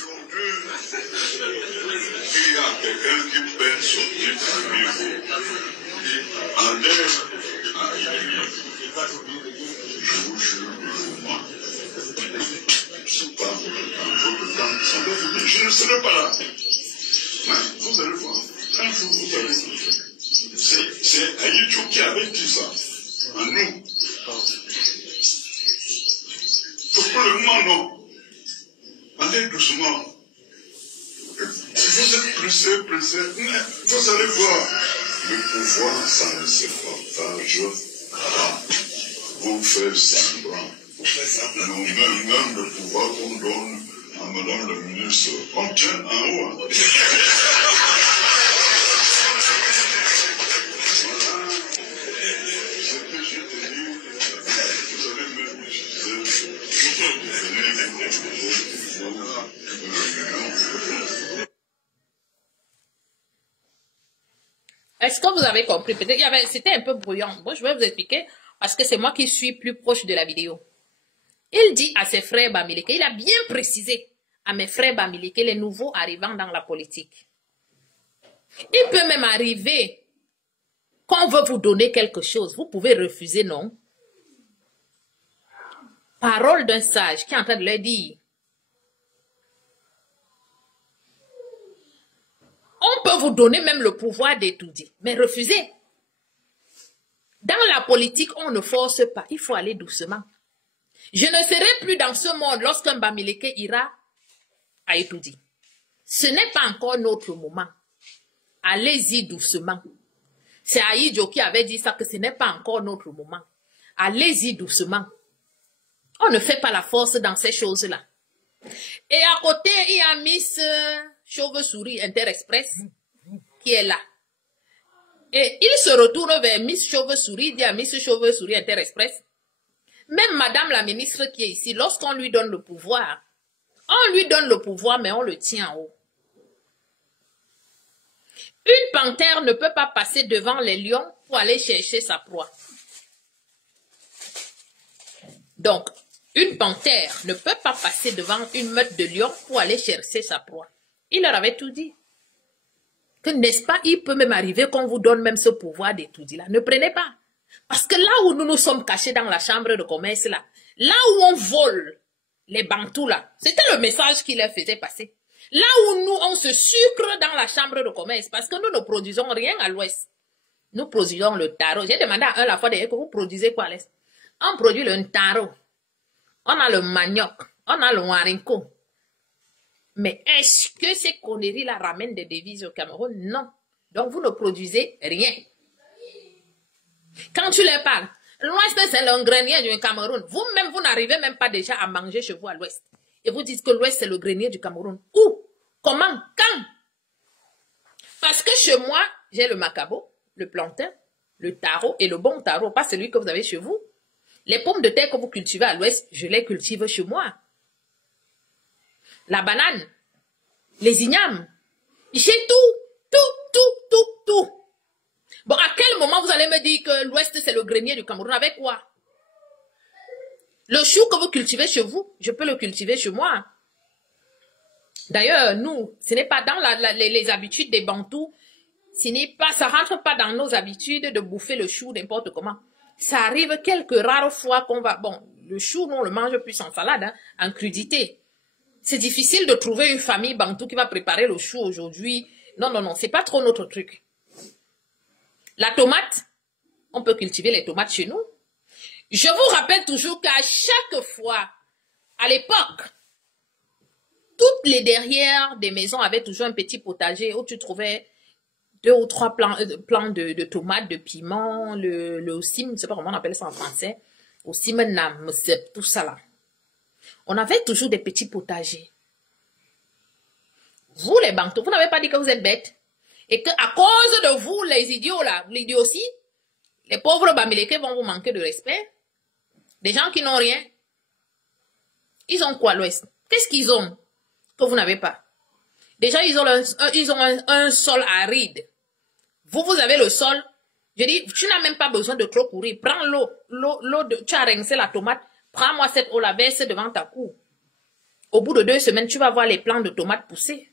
Il y a quelqu'un qui peine sortir parmi vous. Je vous jure, moi, c'est pas dans votre temps, ça doit venir. Je ne serai pas là. Mais vous allez voir. Un jour, vous allez. C'est Aïdjou qui avait dit ça. À nous. Pour le moment, non. Allez doucement. Vous êtes pressé. Mais vous allez voir. Le pouvoir, ça ne se partage pas. Vous faites semblant. Même le pouvoir qu'on donne à madame la ministre, on tient en haut. Est-ce que vous avez compris? Peut-être c'était un peu bruyant. Bon, je vais vous expliquer parce que c'est moi qui suis plus proche de la vidéo. Il dit à ses frères Bamileke, il a bien précisé à mes frères Bamileke, les nouveaux arrivant dans la politique. Il peut même arriver qu'on veut vous donner quelque chose. Vous pouvez refuser, non? Parole d'un sage qui est en train de leur dire. On peut vous donner même le pouvoir d'étudier, mais refusez. Dans la politique, on ne force pas. Il faut aller doucement. Je ne serai plus dans ce monde lorsqu'un Bamileke ira à étudier. Ce n'est pas encore notre moment. Allez-y doucement. C'est Aïdjo qui avait dit ça, que ce n'est pas encore notre moment. Allez-y doucement. On ne fait pas la force dans ces choses-là. Et à côté, il y a Miss Chauve-souris Interexpress qui est là. Et il se retourne vers Miss Chauve-souris, dit à Miss Chauve-souris Interexpress, même Madame la ministre qui est ici, lorsqu'on lui donne le pouvoir, on lui donne le pouvoir, mais on le tient en haut. Une panthère ne peut pas passer devant les lions pour aller chercher sa proie. Donc, une panthère ne peut pas passer devant une meute de lions pour aller chercher sa proie. Il leur avait tout dit. Que n'est-ce pas, il peut même arriver qu'on vous donne même ce pouvoir d'étudier là. Ne prenez pas. Parce que là où nous nous sommes cachés dans la chambre de commerce là, là où on vole les bantous là, c'était le message qu'il leur faisait passer. Là où nous, on se sucre dans la chambre de commerce, parce que nous ne produisons rien à l'ouest. Nous produisons le taro. J'ai demandé à un la fois d'ailleurs que vous produisez quoi à l'est. On produit le taro. On a le manioc. On a le warinko. Mais est-ce que ces conneries-là ramènent des devises au Cameroun? Non. Donc vous ne produisez rien. Quand tu leur parles, l'ouest c'est le grenier du Cameroun. Vous-même, vous n'arrivez même pas déjà à manger chez vous à l'ouest. Et vous dites que l'ouest c'est le grenier du Cameroun. Où? Comment? Quand? Parce que chez moi, j'ai le macabo, le plantain, le taro et le bon taro, pas celui que vous avez chez vous. Les pommes de terre que vous cultivez à l'ouest, je les cultive chez moi. La banane, les ignames, j'ai tout. Bon, à quel moment vous allez me dire que l'ouest c'est le grenier du Cameroun? Avec quoi? Le chou que vous cultivez chez vous, je peux le cultiver chez moi. D'ailleurs, nous, ce n'est pas dans les habitudes des Bantous, ça rentre pas dans nos habitudes de bouffer le chou n'importe comment. Ça arrive quelques rares fois qu'on va, bon, le chou, nous, on le mange plus en salade, hein, en crudité. C'est difficile de trouver une famille Bantou qui va préparer le chou aujourd'hui. Non, c'est pas trop notre truc. La tomate, on peut cultiver les tomates chez nous. Je vous rappelle toujours qu'à chaque fois, à l'époque, toutes les derrières des maisons avaient toujours un petit potager où tu trouvais 2 ou 3 plants de tomates, de piments, le sim, je ne sais pas comment on appelle ça en français, au simenam, tout ça là. On avait toujours des petits potagers. Vous les Bantous, vous n'avez pas dit que vous êtes bêtes. Et qu'à cause de vous, les idiots là, l'idiotie, les pauvres Bamileke vont vous manquer de respect. Des gens qui n'ont rien. Ils ont quoi l'Ouest? Qu'est-ce qu'ils ont que vous n'avez pas? Déjà, ils ont un sol aride. Vous avez le sol. Je dis, tu n'as même pas besoin de trop courir. Prends tu as rincé la tomate. Prends-moi cette eau, la verse devant ta cour. Au bout de 2 semaines, tu vas voir les plants de tomates pousser.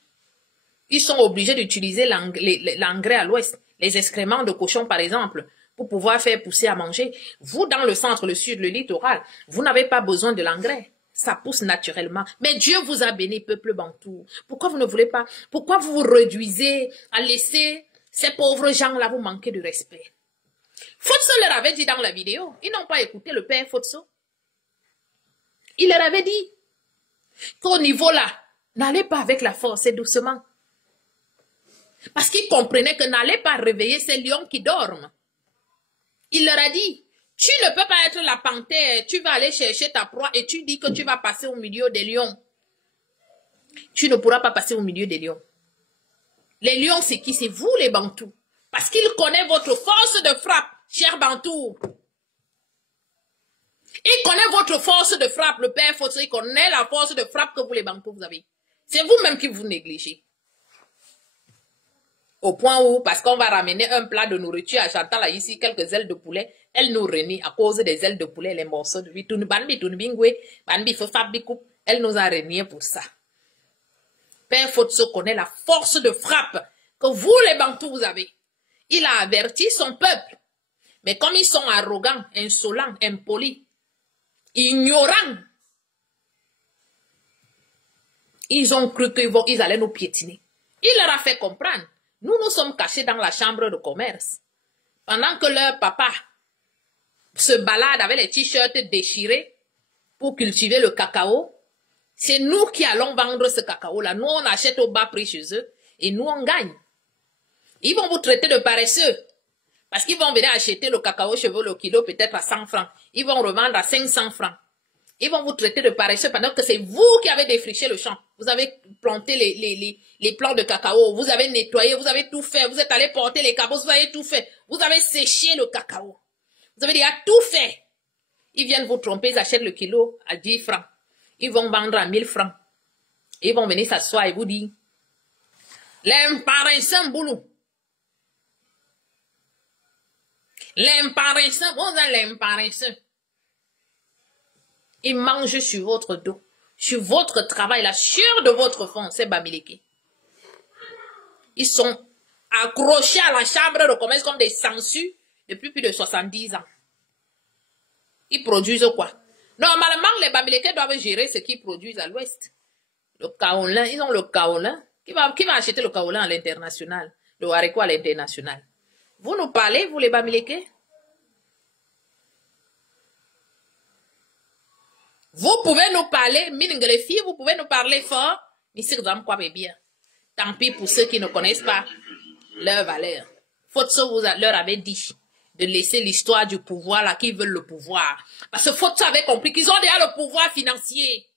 Ils sont obligés d'utiliser l'engrais à l'ouest. Les excréments de cochon, par exemple, pour pouvoir faire pousser à manger. Vous, dans le centre, le sud, le littoral, vous n'avez pas besoin de l'engrais. Ça pousse naturellement. Mais Dieu vous a béni, peuple bantou. Pourquoi vous ne voulez pas? Pourquoi vous vous réduisez à laisser ces pauvres gens-là vous manquer de respect? Fotso leur avait dit dans la vidéo. Ils n'ont pas écouté le père Fotso. Il leur avait dit qu'au niveau là, n'allez pas avec la force et doucement. Parce qu'il comprenait que n'allez pas réveiller ces lions qui dorment. Il leur a dit, tu ne peux pas être la panthère, tu vas aller chercher ta proie et tu dis que tu vas passer au milieu des lions. Tu ne pourras pas passer au milieu des lions. Les lions, c'est qui? C'est vous les Bantous. Parce qu'il connaît votre force de frappe, cher Bantou. Il connaît votre force de frappe, le père Fotso, il connaît la force de frappe que vous les Bantous vous avez. C'est vous-même qui vous négligez. Au point où, parce qu'on va ramener un plat de nourriture à Chantal, là, ici, quelques ailes de poulet, elle nous renie à cause des ailes de poulet, les morceaux de elle nous a renié pour ça. Père Fotso connaît la force de frappe que vous, les Bantous, vous avez. Il a averti son peuple. Mais comme ils sont arrogants, insolents, impolis, ignorants, ils ont cru qu'ils allaient nous piétiner. Il leur a fait comprendre. Nous sommes cachés dans la chambre de commerce. Pendant que leur papa se balade avec les t-shirts déchirés pour cultiver le cacao, C'est nous qui allons vendre ce cacao-là. Nous, on achète au bas prix chez eux et nous, on gagne. Ils vont vous traiter de paresseux parce qu'ils vont venir acheter le cacao chez vous, le kilo, peut-être à 100 francs. Ils vont revendre à 500 francs. Ils vont vous traiter de paresseux pendant que c'est vous qui avez défriché le champ. Vous avez planté les plants de cacao. Vous avez nettoyé, vous avez tout fait. Vous êtes allé porter les cabos, vous avez tout fait. Vous avez séché le cacao. Vous avez déjà tout fait. Ils viennent vous tromper, ils achètent le kilo à 10 francs. Ils vont vendre à 1000 francs. Ils vont venir s'asseoir et vous dire, l'imparessant boulot. L'imparessant, vous avez l'imparessant. Ils mangent sur votre dos, sur votre travail, la sueur de votre fond, c'est Bamileke. Ils sont accrochés à la chambre de commerce comme des sangsues depuis plus de 70 ans. Ils produisent quoi? Normalement, les Bamileke doivent gérer ce qu'ils produisent à l'ouest. Le kaolin, ils ont le kaolin. Qui va acheter le kaolin à l'international? Le haricot à l'international. Vous nous parlez, vous les Bamileke? Vous pouvez nous parler, les filles, vous pouvez nous parler fort. Tant pis pour ceux qui ne connaissent pas leur valeur. Fotso vous leur avait dit de laisser l'histoire du pouvoir là, qui veulent le pouvoir. Parce que Fotso avait compris qu'ils ont déjà le pouvoir financier.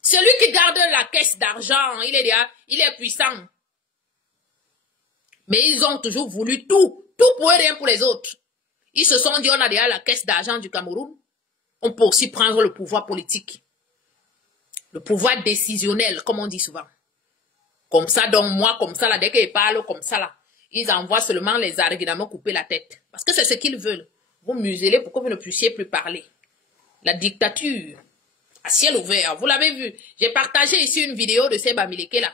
Celui qui garde la caisse d'argent, il est puissant. Mais ils ont toujours voulu tout pour eux, rien pour les autres. Ils se sont dit, on a déjà la caisse d'argent du Cameroun. On peut aussi prendre le pouvoir politique. Le pouvoir décisionnel, comme on dit souvent. Comme ça, donc moi, comme ça, là, dès qu'ils parlent comme ça, là, ils envoient seulement les arguments couper la tête. Parce que c'est ce qu'ils veulent. Vous muselez pour que vous ne puissiez plus parler. La dictature, à ciel ouvert, vous l'avez vu. J'ai partagé ici une vidéo de ces Bamileke là.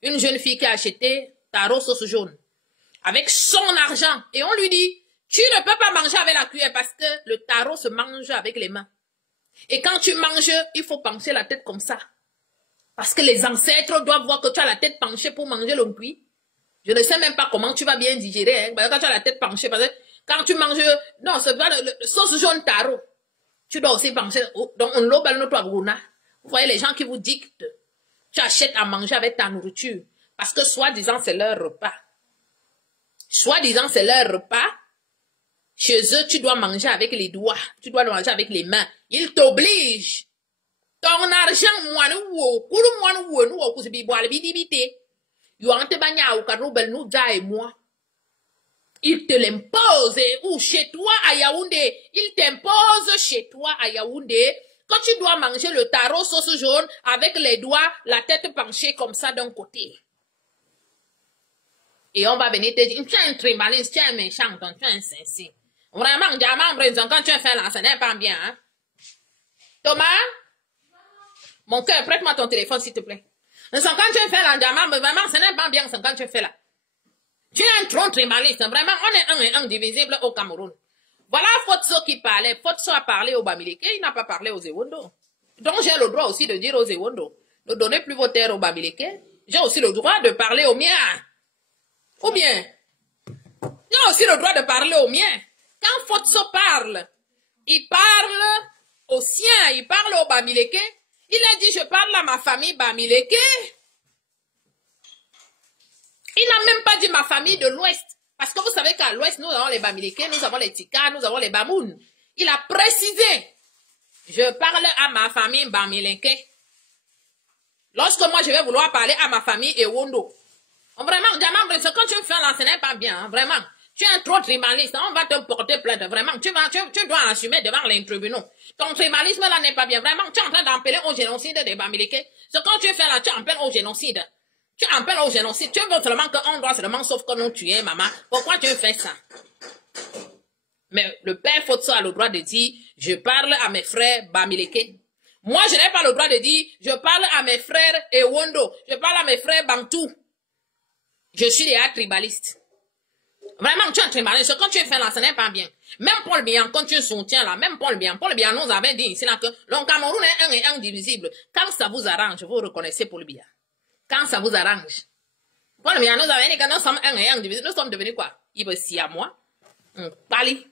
Une jeune fille qui a acheté taro sauce jaune. Avec son argent. Et on lui dit, tu ne peux pas manger avec la cuillère parce que le taro se mange avec les mains. Et quand tu manges, il faut pencher la tête comme ça. Parce que les ancêtres doivent voir que tu as la tête penchée pour manger le cuit. Je ne sais même pas comment tu vas bien digérer. Hein, quand tu as la tête penchée, parce que quand tu manges, non, c'est pas le sauce jaune taro. Tu dois aussi pencher. Donc, on l'obale notre abrouna. Vous voyez les gens qui vous dictent. Tu achètes à manger avec ta nourriture. Parce que soi-disant, c'est leur repas. Soi-disant, c'est leur repas. Chez eux, tu dois manger avec les doigts. Tu dois manger avec les mains. Ils t'obligent. Ton argent, moi, nous, il te l'impose. Ou chez toi à Yaoundé. Il t'impose chez toi à Yaoundé. Quand tu dois manger le taro sauce jaune avec les doigts, la tête penchée comme ça d'un côté. Et on va venir te dire, tu es un tribaliste, tu es un méchant, tu es un sensé. Vraiment, quand tu fais là, ça n'est pas bien. Hein? Thomas, mon cœur, prête-moi ton téléphone, s'il te plaît. Quand tu fais là, vraiment, ça n'est pas bien quand tu fais là. Tu es un tronc tribaliste. Vraiment, on est un et un divisible au Cameroun. Voilà Fotso qui parlait. Fotso a parlé au Bamileke, il n'a pas parlé aux Ewondo. Donc j'ai le droit aussi de dire aux Ewondo, ne donnez plus vos terres au Bamileke. J'ai aussi le droit de parler aux miens. Ou bien, j'ai aussi le droit de parler aux miens. Quand Fotso parle, il parle aux siens, il parle au Bamileke. Il a dit, je parle à ma famille Bamileke. Il n'a même pas dit ma famille de l'Ouest. Parce que vous savez qu'à l'Ouest, nous avons les Bamileke, nous avons les Tika, nous avons les Bamoun. Il a précisé, je parle à ma famille Bamileke. Lorsque moi, je vais vouloir parler à ma famille Ewondo. Vraiment, quand tu me fais là, ce n'est pas bien, hein, vraiment. Tu es un trop tribaliste, on va te porter plainte, vraiment. Tu dois assumer devant les tribunaux. Ton tribalisme là n'est pas bien, vraiment. Tu es en train d'appeler au génocide des Bamileke. Ce quand tu fais là, tu appelles au génocide. Tu appelles au génocide. Tu veux seulement qu'on doit seulement, sauf que nous tuer, maman. Pourquoi tu fais ça? Mais le père Fotso a le droit de dire, je parle à mes frères Bamileke. Moi, je n'ai pas le droit de dire, je parle à mes frères Ewondo. Je parle à mes frères Bantou. Je suis déjà tribaliste. Vraiment, tu es un tribaliste. Ce que tu fais là, ce n'est pas bien. Même Paul Biya, quand tu soutiens là, même Paul Biya nous avait dit ici là que le Cameroun est un et indivisible. Quand ça vous arrange, vous reconnaissez Paul Biya. Quand ça vous arrange. Paul Biya nous avait dit que nous sommes un et indivisible. Nous sommes devenus quoi? Il veut siamois. Pali.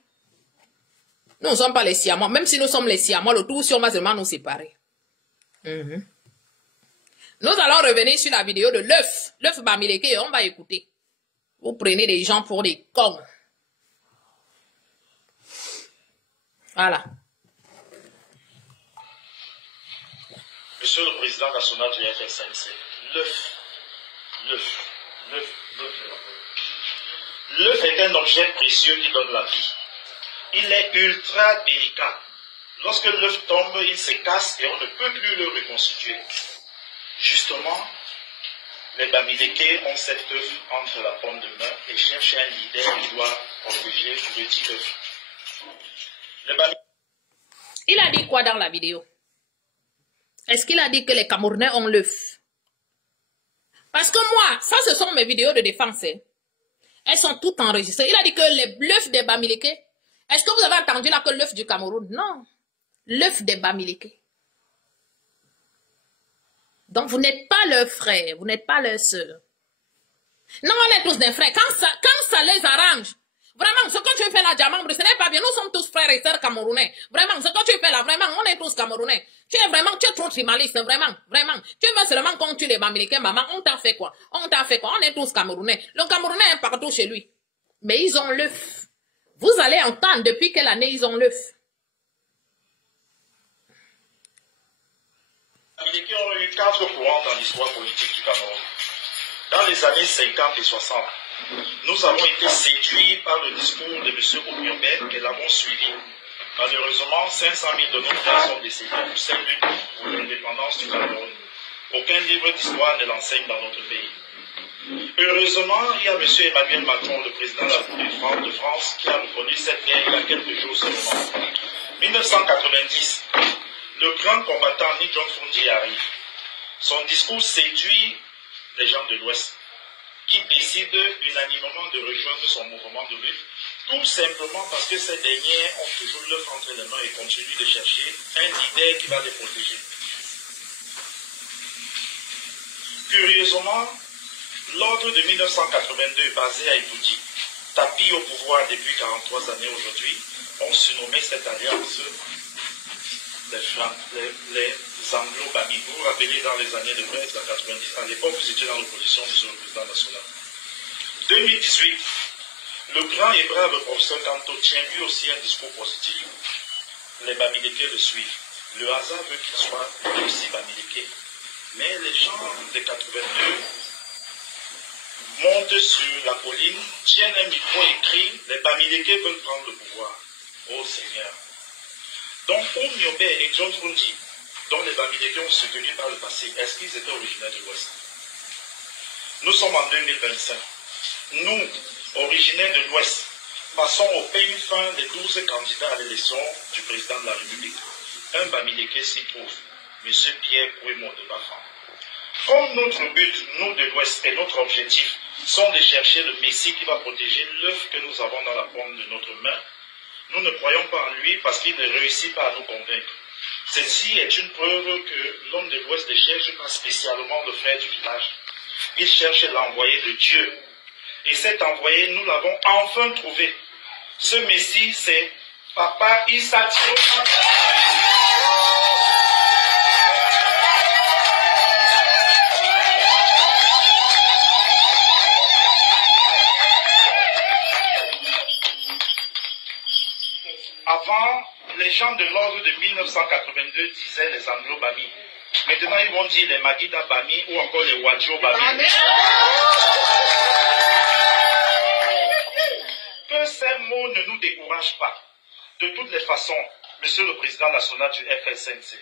Nous ne sommes pas les siamois. Même si nous sommes les siamois, le tout si on va seulement nous séparer. Nous allons revenir sur la vidéo de l'œuf. L'œuf Bamileke, on va écouter. Vous prenez des gens pour des cons. Voilà. Monsieur le Président national du FSNC, l'œuf est un objet précieux qui donne la vie. Il est ultra délicat. Lorsque l'œuf tombe, il se casse et on ne peut plus le reconstituer. Justement, les Bamileke ont cet œuf entre la paume de main et cherchent un leader qui doit protéger le dit œuf. Il a dit quoi dans la vidéo? Est-ce qu'il a dit que les Camerounais ont l'œuf? Parce que moi, ça ce sont mes vidéos de défense. Hein. Elles sont toutes enregistrées. Il a dit que l'œuf des Bamileke. Est-ce que vous avez entendu là que l'œuf du Cameroun? Non. L'œuf des Bamileke. Donc vous n'êtes pas leur frère, vous n'êtes pas leur sœur. Non, on est tous des frères. Quand ça les arrange, vraiment, ce que tu fais là, Diamant, ce n'est pas bien. Nous sommes tous frères et sœurs camerounais. Vraiment, ce que tu fais là, vraiment, on est tous camerounais. Tu es trop trimaliste, vraiment. Tu veux seulement qu'on tue les Bamileke, maman, on t'a fait quoi? On est tous camerounais. Le Camerounais est partout chez lui. Mais ils ont l'œuf. Vous allez entendre depuis quelle année ils ont l'œuf. Les Bamileke ont eu 4 courants dans l'histoire politique du Cameroun. Dans les années 50 et 60, nous avons été séduits par le discours de M. Oumyobé et l'avons suivi. Malheureusement, 500 000 de nos frères sont décédés pour cette lutte pour l'indépendance du Cameroun. Aucun livre d'histoire ne l'enseigne dans notre pays. Heureusement, il y a M. Emmanuel Macron, le président de la République de France, qui a reconnu cette guerre il y a quelques jours seulement. 1990, le grand combattant Ni John Fundi arrive. Son discours séduit les gens de l'Ouest, qui décident unanimement de rejoindre son mouvement de lutte, tout simplement parce que ces derniers ont toujours l'œuf entre les mains et continuent de chercher un leader qui va les protéger. Curieusement, l'ordre de 1982 basé à Ipouti, tapis au pouvoir depuis 43 années aujourd'hui, ont surnommé cette alliance les Anglo-Bami. Vous vous rappelez dans les années de 20 à 90, à l'époque vous étiez dans l'opposition, monsieur le président national. 2018, le grand et brave professeur Kanto tient lui aussi un discours positif. Les Bamileke le suivent. Le hasard veut qu'il soit lui aussi Bamileke. Mais les gens de 82 montent sur la colline, tiennent un micro et crient, les Bamileke veulent prendre le pouvoir. Oh Seigneur. Donc Oumyobé et John Fundi, dont les Bamileke ont soutenu par le passé, est-ce qu'ils étaient originaires de l'Ouest? Nous sommes en 2025. Nous, originaires de l'Ouest, passons au peigne fin des 12 candidats à l'élection du président de la République. Un Bamileke s'y trouve, M. Pierre Kouémo de Bafan. Comme notre but, nous de l'Ouest, et notre objectif, sont de chercher le Messie qui va protéger l'œuf que nous avons dans la paume de notre main, nous ne croyons pas en lui parce qu'il ne réussit pas à nous convaincre. Ceci est une preuve que l'homme de l'Ouest ne cherche pas spécialement le frère du village. Il cherche l'envoyé de Dieu. Et cet envoyé, nous l'avons enfin trouvé. Ce Messie, c'est Papa Issa Thio. Avant, les gens de l'ordre de 1982 disaient les Anglo-Bami. Maintenant, ils vont dire les Magida Bami ou encore les Wadjo Bami. Que ces mots ne nous découragent pas. De toutes les façons, Monsieur le Président national du FSNC,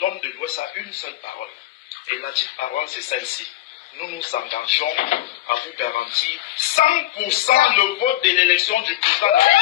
l'homme de l'Ouest a une seule parole. Et la dite parole, c'est celle-ci. Nous nous engageons à vous garantir 100% le vote de l'élection du président de la République.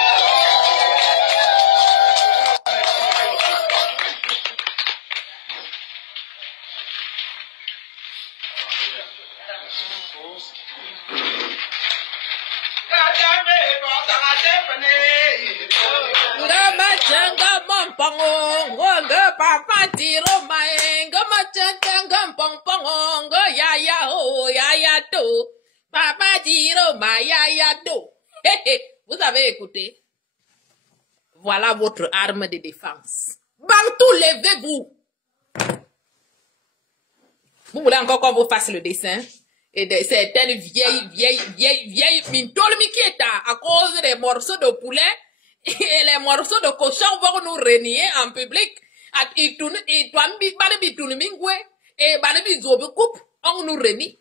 Vous avez écouté? Voilà votre arme de défense. Bantou, levez-vous. Vous voulez encore qu'on vous fasse le dessin? Et de certaines vieilles mintolmi qui est à cause des morceaux de poulet et les morceaux de cochon vont nous renier en public. Et on nous renie.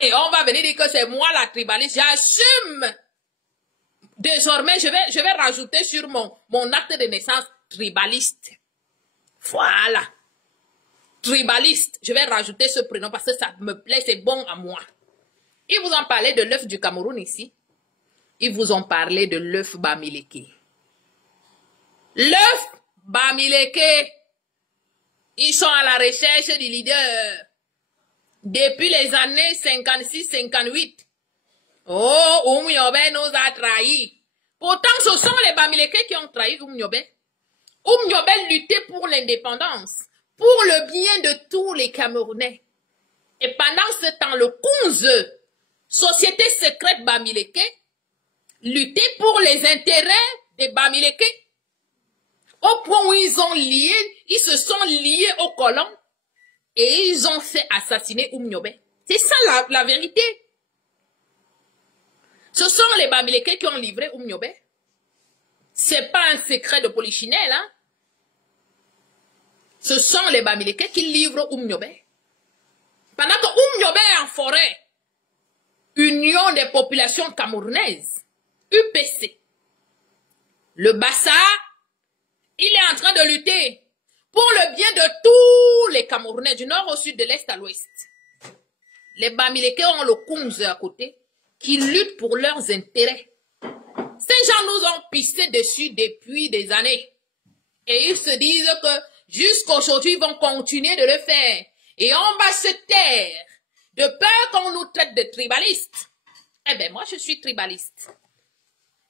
Et on va venir dire que c'est moi la tribaliste. J'assume. Désormais, je vais rajouter sur mon acte de naissance tribaliste. Voilà. Tribaliste. Je vais rajouter ce prénom parce que ça me plaît, c'est bon à moi. Ils vous ont parlé de l'œuf du Cameroun ici. Ils vous ont parlé de l'œuf Bamileke. L'œuf Bamileke. Ils sont à la recherche du leader. Depuis les années 56-58. Oh, Oumniobe nous a trahis. Pourtant, ce sont les Bamileke qui ont trahi Oumniobe. Oumniobe luttait pour l'indépendance, pour le bien de tous les Camerounais. Et pendant ce temps, le Kunze, société secrète Bamileke, luttait pour les intérêts des Bamileke. Au point où ils se sont liés aux colons et ils ont fait assassiner Oumniobe. C'est ça la vérité. Ce sont les Bamileke qui ont livré Oumniobe. C'est pas un secret de polichinelle, hein. Ce sont les Bamileke qui livrent Oumniobe. Pendant que Oumniobe est en forêt, Union des populations camerounaises, UPC, le Bassa, il est en train de lutter pour le bien de tous les Camerounais, du nord au sud, de l'est à l'ouest. Les Bamileke ont le Kunze à côté, qui luttent pour leurs intérêts. Ces gens nous ont pissé dessus depuis des années. Et ils se disent que jusqu'aujourd'hui, ils vont continuer de le faire. Et on va se taire de peur qu'on nous traite de tribalistes. Eh bien, moi, je suis tribaliste.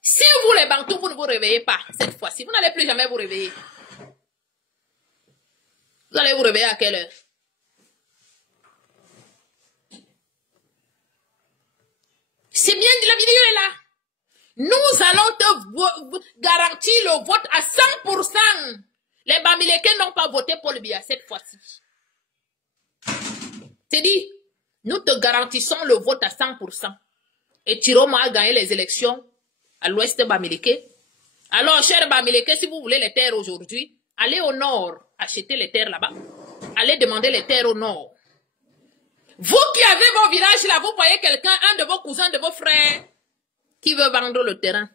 Si vous, les Bantous, vous ne vous réveillez pas cette fois-ci, vous n'allez plus jamais vous réveiller. Vous allez vous réveiller à quelle heure? C'est bien, la vidéo est là. Nous allons te garantir le vote à 100%. Les Bamileke n'ont pas voté pour le Biya cette fois-ci. C'est dit, nous te garantissons le vote à 100%. Et Tiroma a gagné les élections à l'ouest de Bamileke. Alors, chers Bamileke, si vous voulez les terres aujourd'hui, allez au nord, achetez les terres là-bas. Allez demander les terres au nord. Vous qui avez vos villages là, vous voyez quelqu'un, un de vos cousins, de vos frères, qui veut vendre le terrain.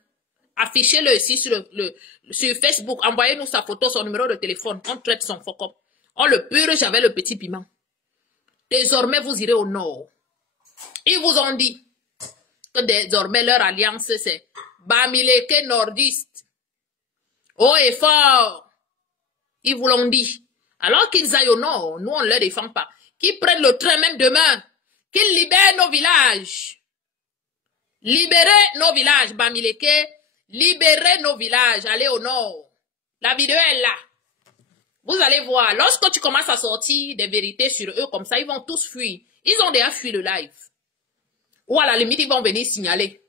Affichez-le ici sur Facebook. Envoyez-nous sa photo, son numéro de téléphone. On traite son focop. On le purge avec le petit piment. Désormais, vous irez au nord. Ils vous ont dit que désormais, leur alliance, c'est Bamileke nordiste. Haut et fort. Ils vous l'ont dit. Alors qu'ils aillent au nord, nous, on ne les défend pas. Qu'ils prennent le train même demain. Qu'ils libèrent nos villages. Libérez nos villages, Bamileke. Libérez nos villages. Allez au nord. La vidéo est là. Vous allez voir. Lorsque tu commences à sortir des vérités sur eux comme ça, ils vont tous fuir. Ils ont déjà fui le live. Ou à la limite, ils vont venir signaler.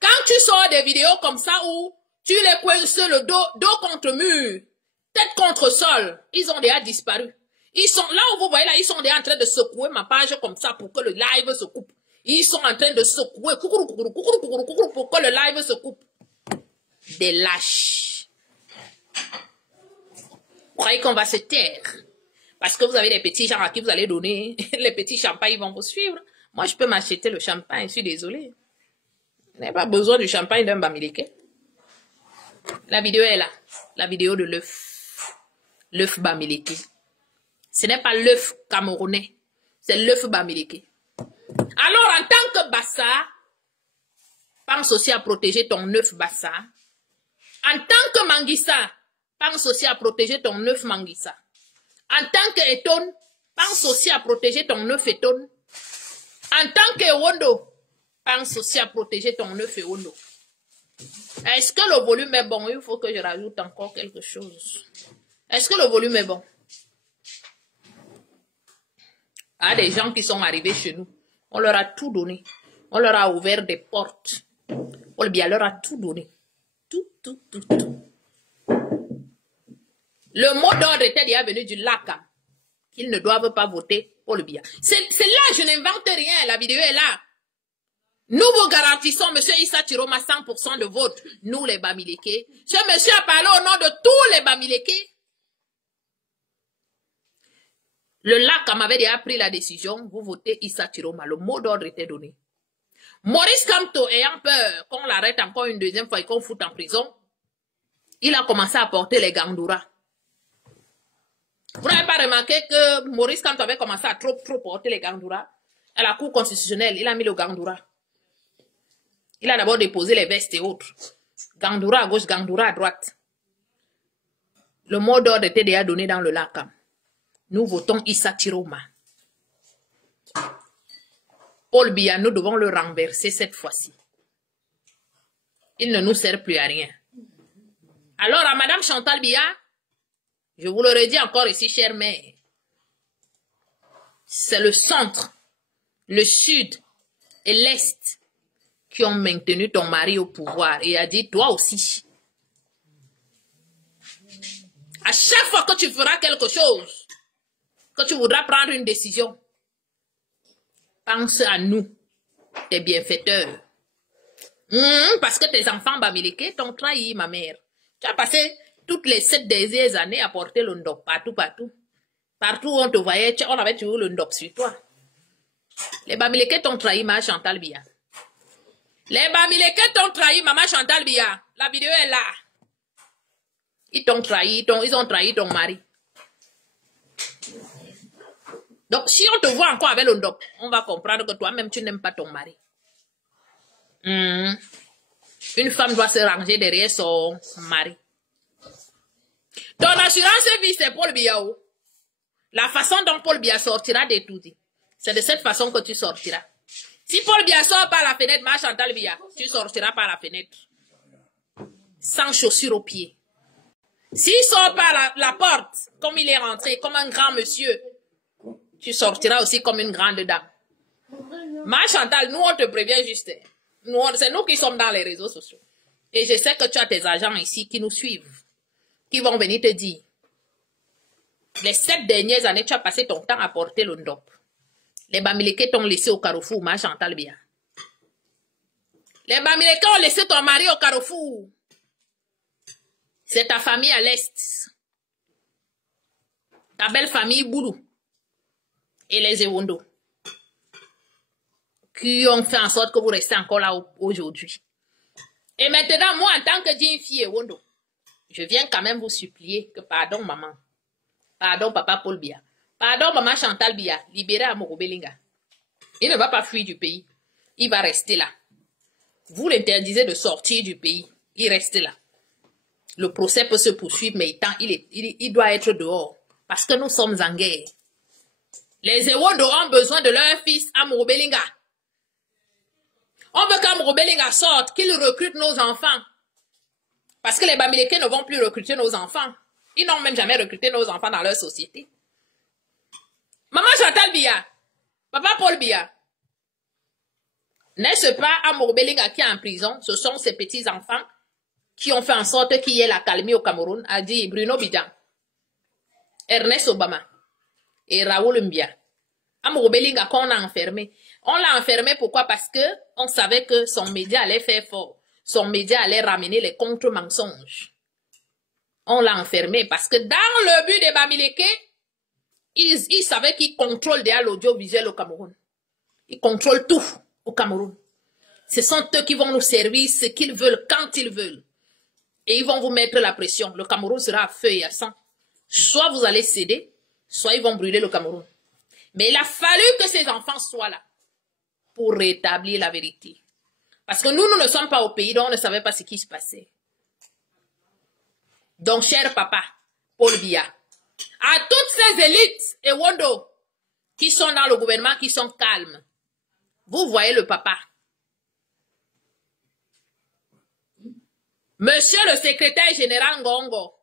Quand tu sors des vidéos comme ça où tu les coinces le dos contre mur, tête contre sol, ils ont déjà disparu. Ils sont là où vous voyez là, ils sont déjà en train de secouer ma page comme ça pour que le live se coupe. Ils sont en train de secouer pour que le live se coupe. Des lâches. Vous croyez qu'on va se taire? Parce que vous avez des petits gens à qui vous allez donner. Les petits champagnes, ils vont vous suivre. Moi, je peux m'acheter le champagne, je suis désolée. Je n'ai pas besoin du champagne d'un Bamileke. La vidéo est là. La vidéo de l'œuf. L'œuf Bamileke. Ce n'est pas l'œuf camerounais. C'est l'œuf Bamileke. Alors, en tant que Bassa, pense aussi à protéger ton œuf Bassa. En tant que Manguissa, pense aussi à protéger ton œuf Manguissa. En tant que Eton, pense aussi à protéger ton œuf Eton. En tant que Ewondo, pense aussi à protéger ton œuf Ewondo. Est-ce que le volume est bon? Il faut que je rajoute encore quelque chose. Est-ce que le volume est bon? Il y a des gens qui sont arrivés chez nous. On leur a tout donné. On leur a ouvert des portes. On leur a tout donné. Tout. Le mot d'ordre était déjà venu du lac qu'ils ne doivent pas voter Paul Biya. C'est là, je n'invente rien, la vidéo est là. Nous vous garantissons, monsieur Issa Chiroma, 100% de vote. Nous, les Bamileke. Ce monsieur a parlé au nom de tous les Bamileke. Le LACAM avait déjà pris la décision, vous votez Issa Chiroma. Le mot d'ordre était donné. Maurice Kamto, ayant peur qu'on l'arrête encore une deuxième fois et qu'on foute en prison, il a commencé à porter les Gandoura. Vous n'avez pas remarqué que Maurice Kamto avait commencé à trop porter les Gandoura? À la Cour constitutionnelle, il a mis le Gandoura. Il a d'abord déposé les vestes et autres. Gandoura à gauche, Gandoura à droite. Le mot d'ordre était déjà donné dans le LACAM. Nous votons Issa Chiroma. Paul Biya, nous devons le renverser cette fois-ci. Il ne nous sert plus à rien. Alors à Madame Chantal Biya, je vous le redis encore ici, chère mère, c'est le centre, le sud et l'est qui ont maintenu ton mari au pouvoir et a dit toi aussi. À chaque fois que tu feras quelque chose, que tu voudras prendre une décision, pense à nous, tes bienfaiteurs. Parce que tes enfants Bamileke t'ont trahi, ma mère. Tu as passé toutes les 7 dernières années à porter le ndop partout. Partout où on te voyait, on avait toujours le ndop sur toi. Les Bamileke t'ont trahi, ma Chantal Biya. Les Bamileke t'ont trahi, maman Chantal Biya. La vidéo est là. Ils t'ont trahi, ils ont trahi ton mari. Donc, si on te voit encore avec le ndop, on va comprendre que toi-même, tu n'aimes pas ton mari. Une femme doit se ranger derrière son mari. Ton assurance vie, c'est Paul Biya. La façon dont Paul Biya sortira de tout, c'est de cette façon que tu sortiras. Si Paul Biya sort par la fenêtre, ma Chantal Biya, tu sortiras par la fenêtre. Sans chaussures aux pieds. S'il sort par la porte, comme il est rentré, comme un grand monsieur, tu sortiras aussi comme une grande dame. Ma Chantal, nous on te prévient juste. C'est nous qui sommes dans les réseaux sociaux. Et je sais que tu as tes agents ici qui nous suivent, qui vont venir te dire. Les 7 dernières années, tu as passé ton temps à porter le ndop. Les Bamileke t'ont laissé au carrefour, ma Chantal Biya. Les Bamileke ont laissé ton mari au carrefour. C'est ta famille à l'est. Ta belle famille Boulou. Et les Ewondo. Qui ont fait en sorte que vous restez encore là aujourd'hui. Et maintenant, moi, en tant que jeune fille Ewondo, je viens quand même vous supplier que pardon, maman. Pardon, papa Paul Biya. Pardon, maman Chantal Biya. Libérez Amoro Belinga. Il ne va pas fuir du pays. Il va rester là. Vous l'interdisez de sortir du pays. Il reste là. Le procès peut se poursuivre, mais il doit être dehors. Parce que nous sommes en guerre. Les Ewondo ont besoin de leur fils Amoro Belinga. On veut qu'Amoro Belinga sorte, qu'il recrute nos enfants. Parce que les Bamileke ne vont plus recruter nos enfants. Ils n'ont même jamais recruté nos enfants dans leur société. Maman Chantal Biya, papa Paul Biya, n'est-ce pas Amoro Belinga qui est en prison? Ce sont ses petits-enfants qui ont fait en sorte qu'il y ait la calmie au Cameroun, a dit Bruno Bidjan, Ernest Obama et Raoul Mbia. Amoro Belinga qu'on a enfermé. On l'a enfermé pourquoi? Parce que on savait que son média allait faire fort. Son média allait ramener les contre-mensonges. On l'a enfermé parce que dans le but des Bamileke, ils savaient qu'ils contrôlent déjà l'audiovisuel au Cameroun. Ils contrôlent tout au Cameroun. Ce sont eux qui vont nous servir ce qu'ils veulent quand ils veulent. Et ils vont vous mettre la pression. Le Cameroun sera à feu et à sang. Soit vous allez céder, soit ils vont brûler le Cameroun. Mais il a fallu que ces enfants soient là pour rétablir la vérité. Parce que nous ne sommes pas au pays, donc on ne savait pas ce qui se passait. Donc, cher papa, Paul Biya, à toutes ces élites et Wondo qui sont dans le gouvernement, qui sont calmes, vous voyez le papa. Monsieur le secrétaire général Ngongo,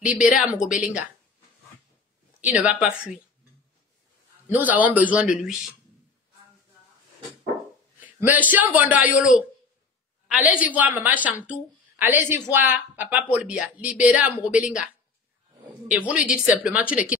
libérez Amoro Belinga. Il ne va pas fuir. Nous avons besoin de lui. Monsieur Mbondo Ayolo, allez-y voir Maman Chantou, allez-y voir Papa Paul Biya, libérez Amoro Belinga. Et vous lui dites simplement, tu ne quittes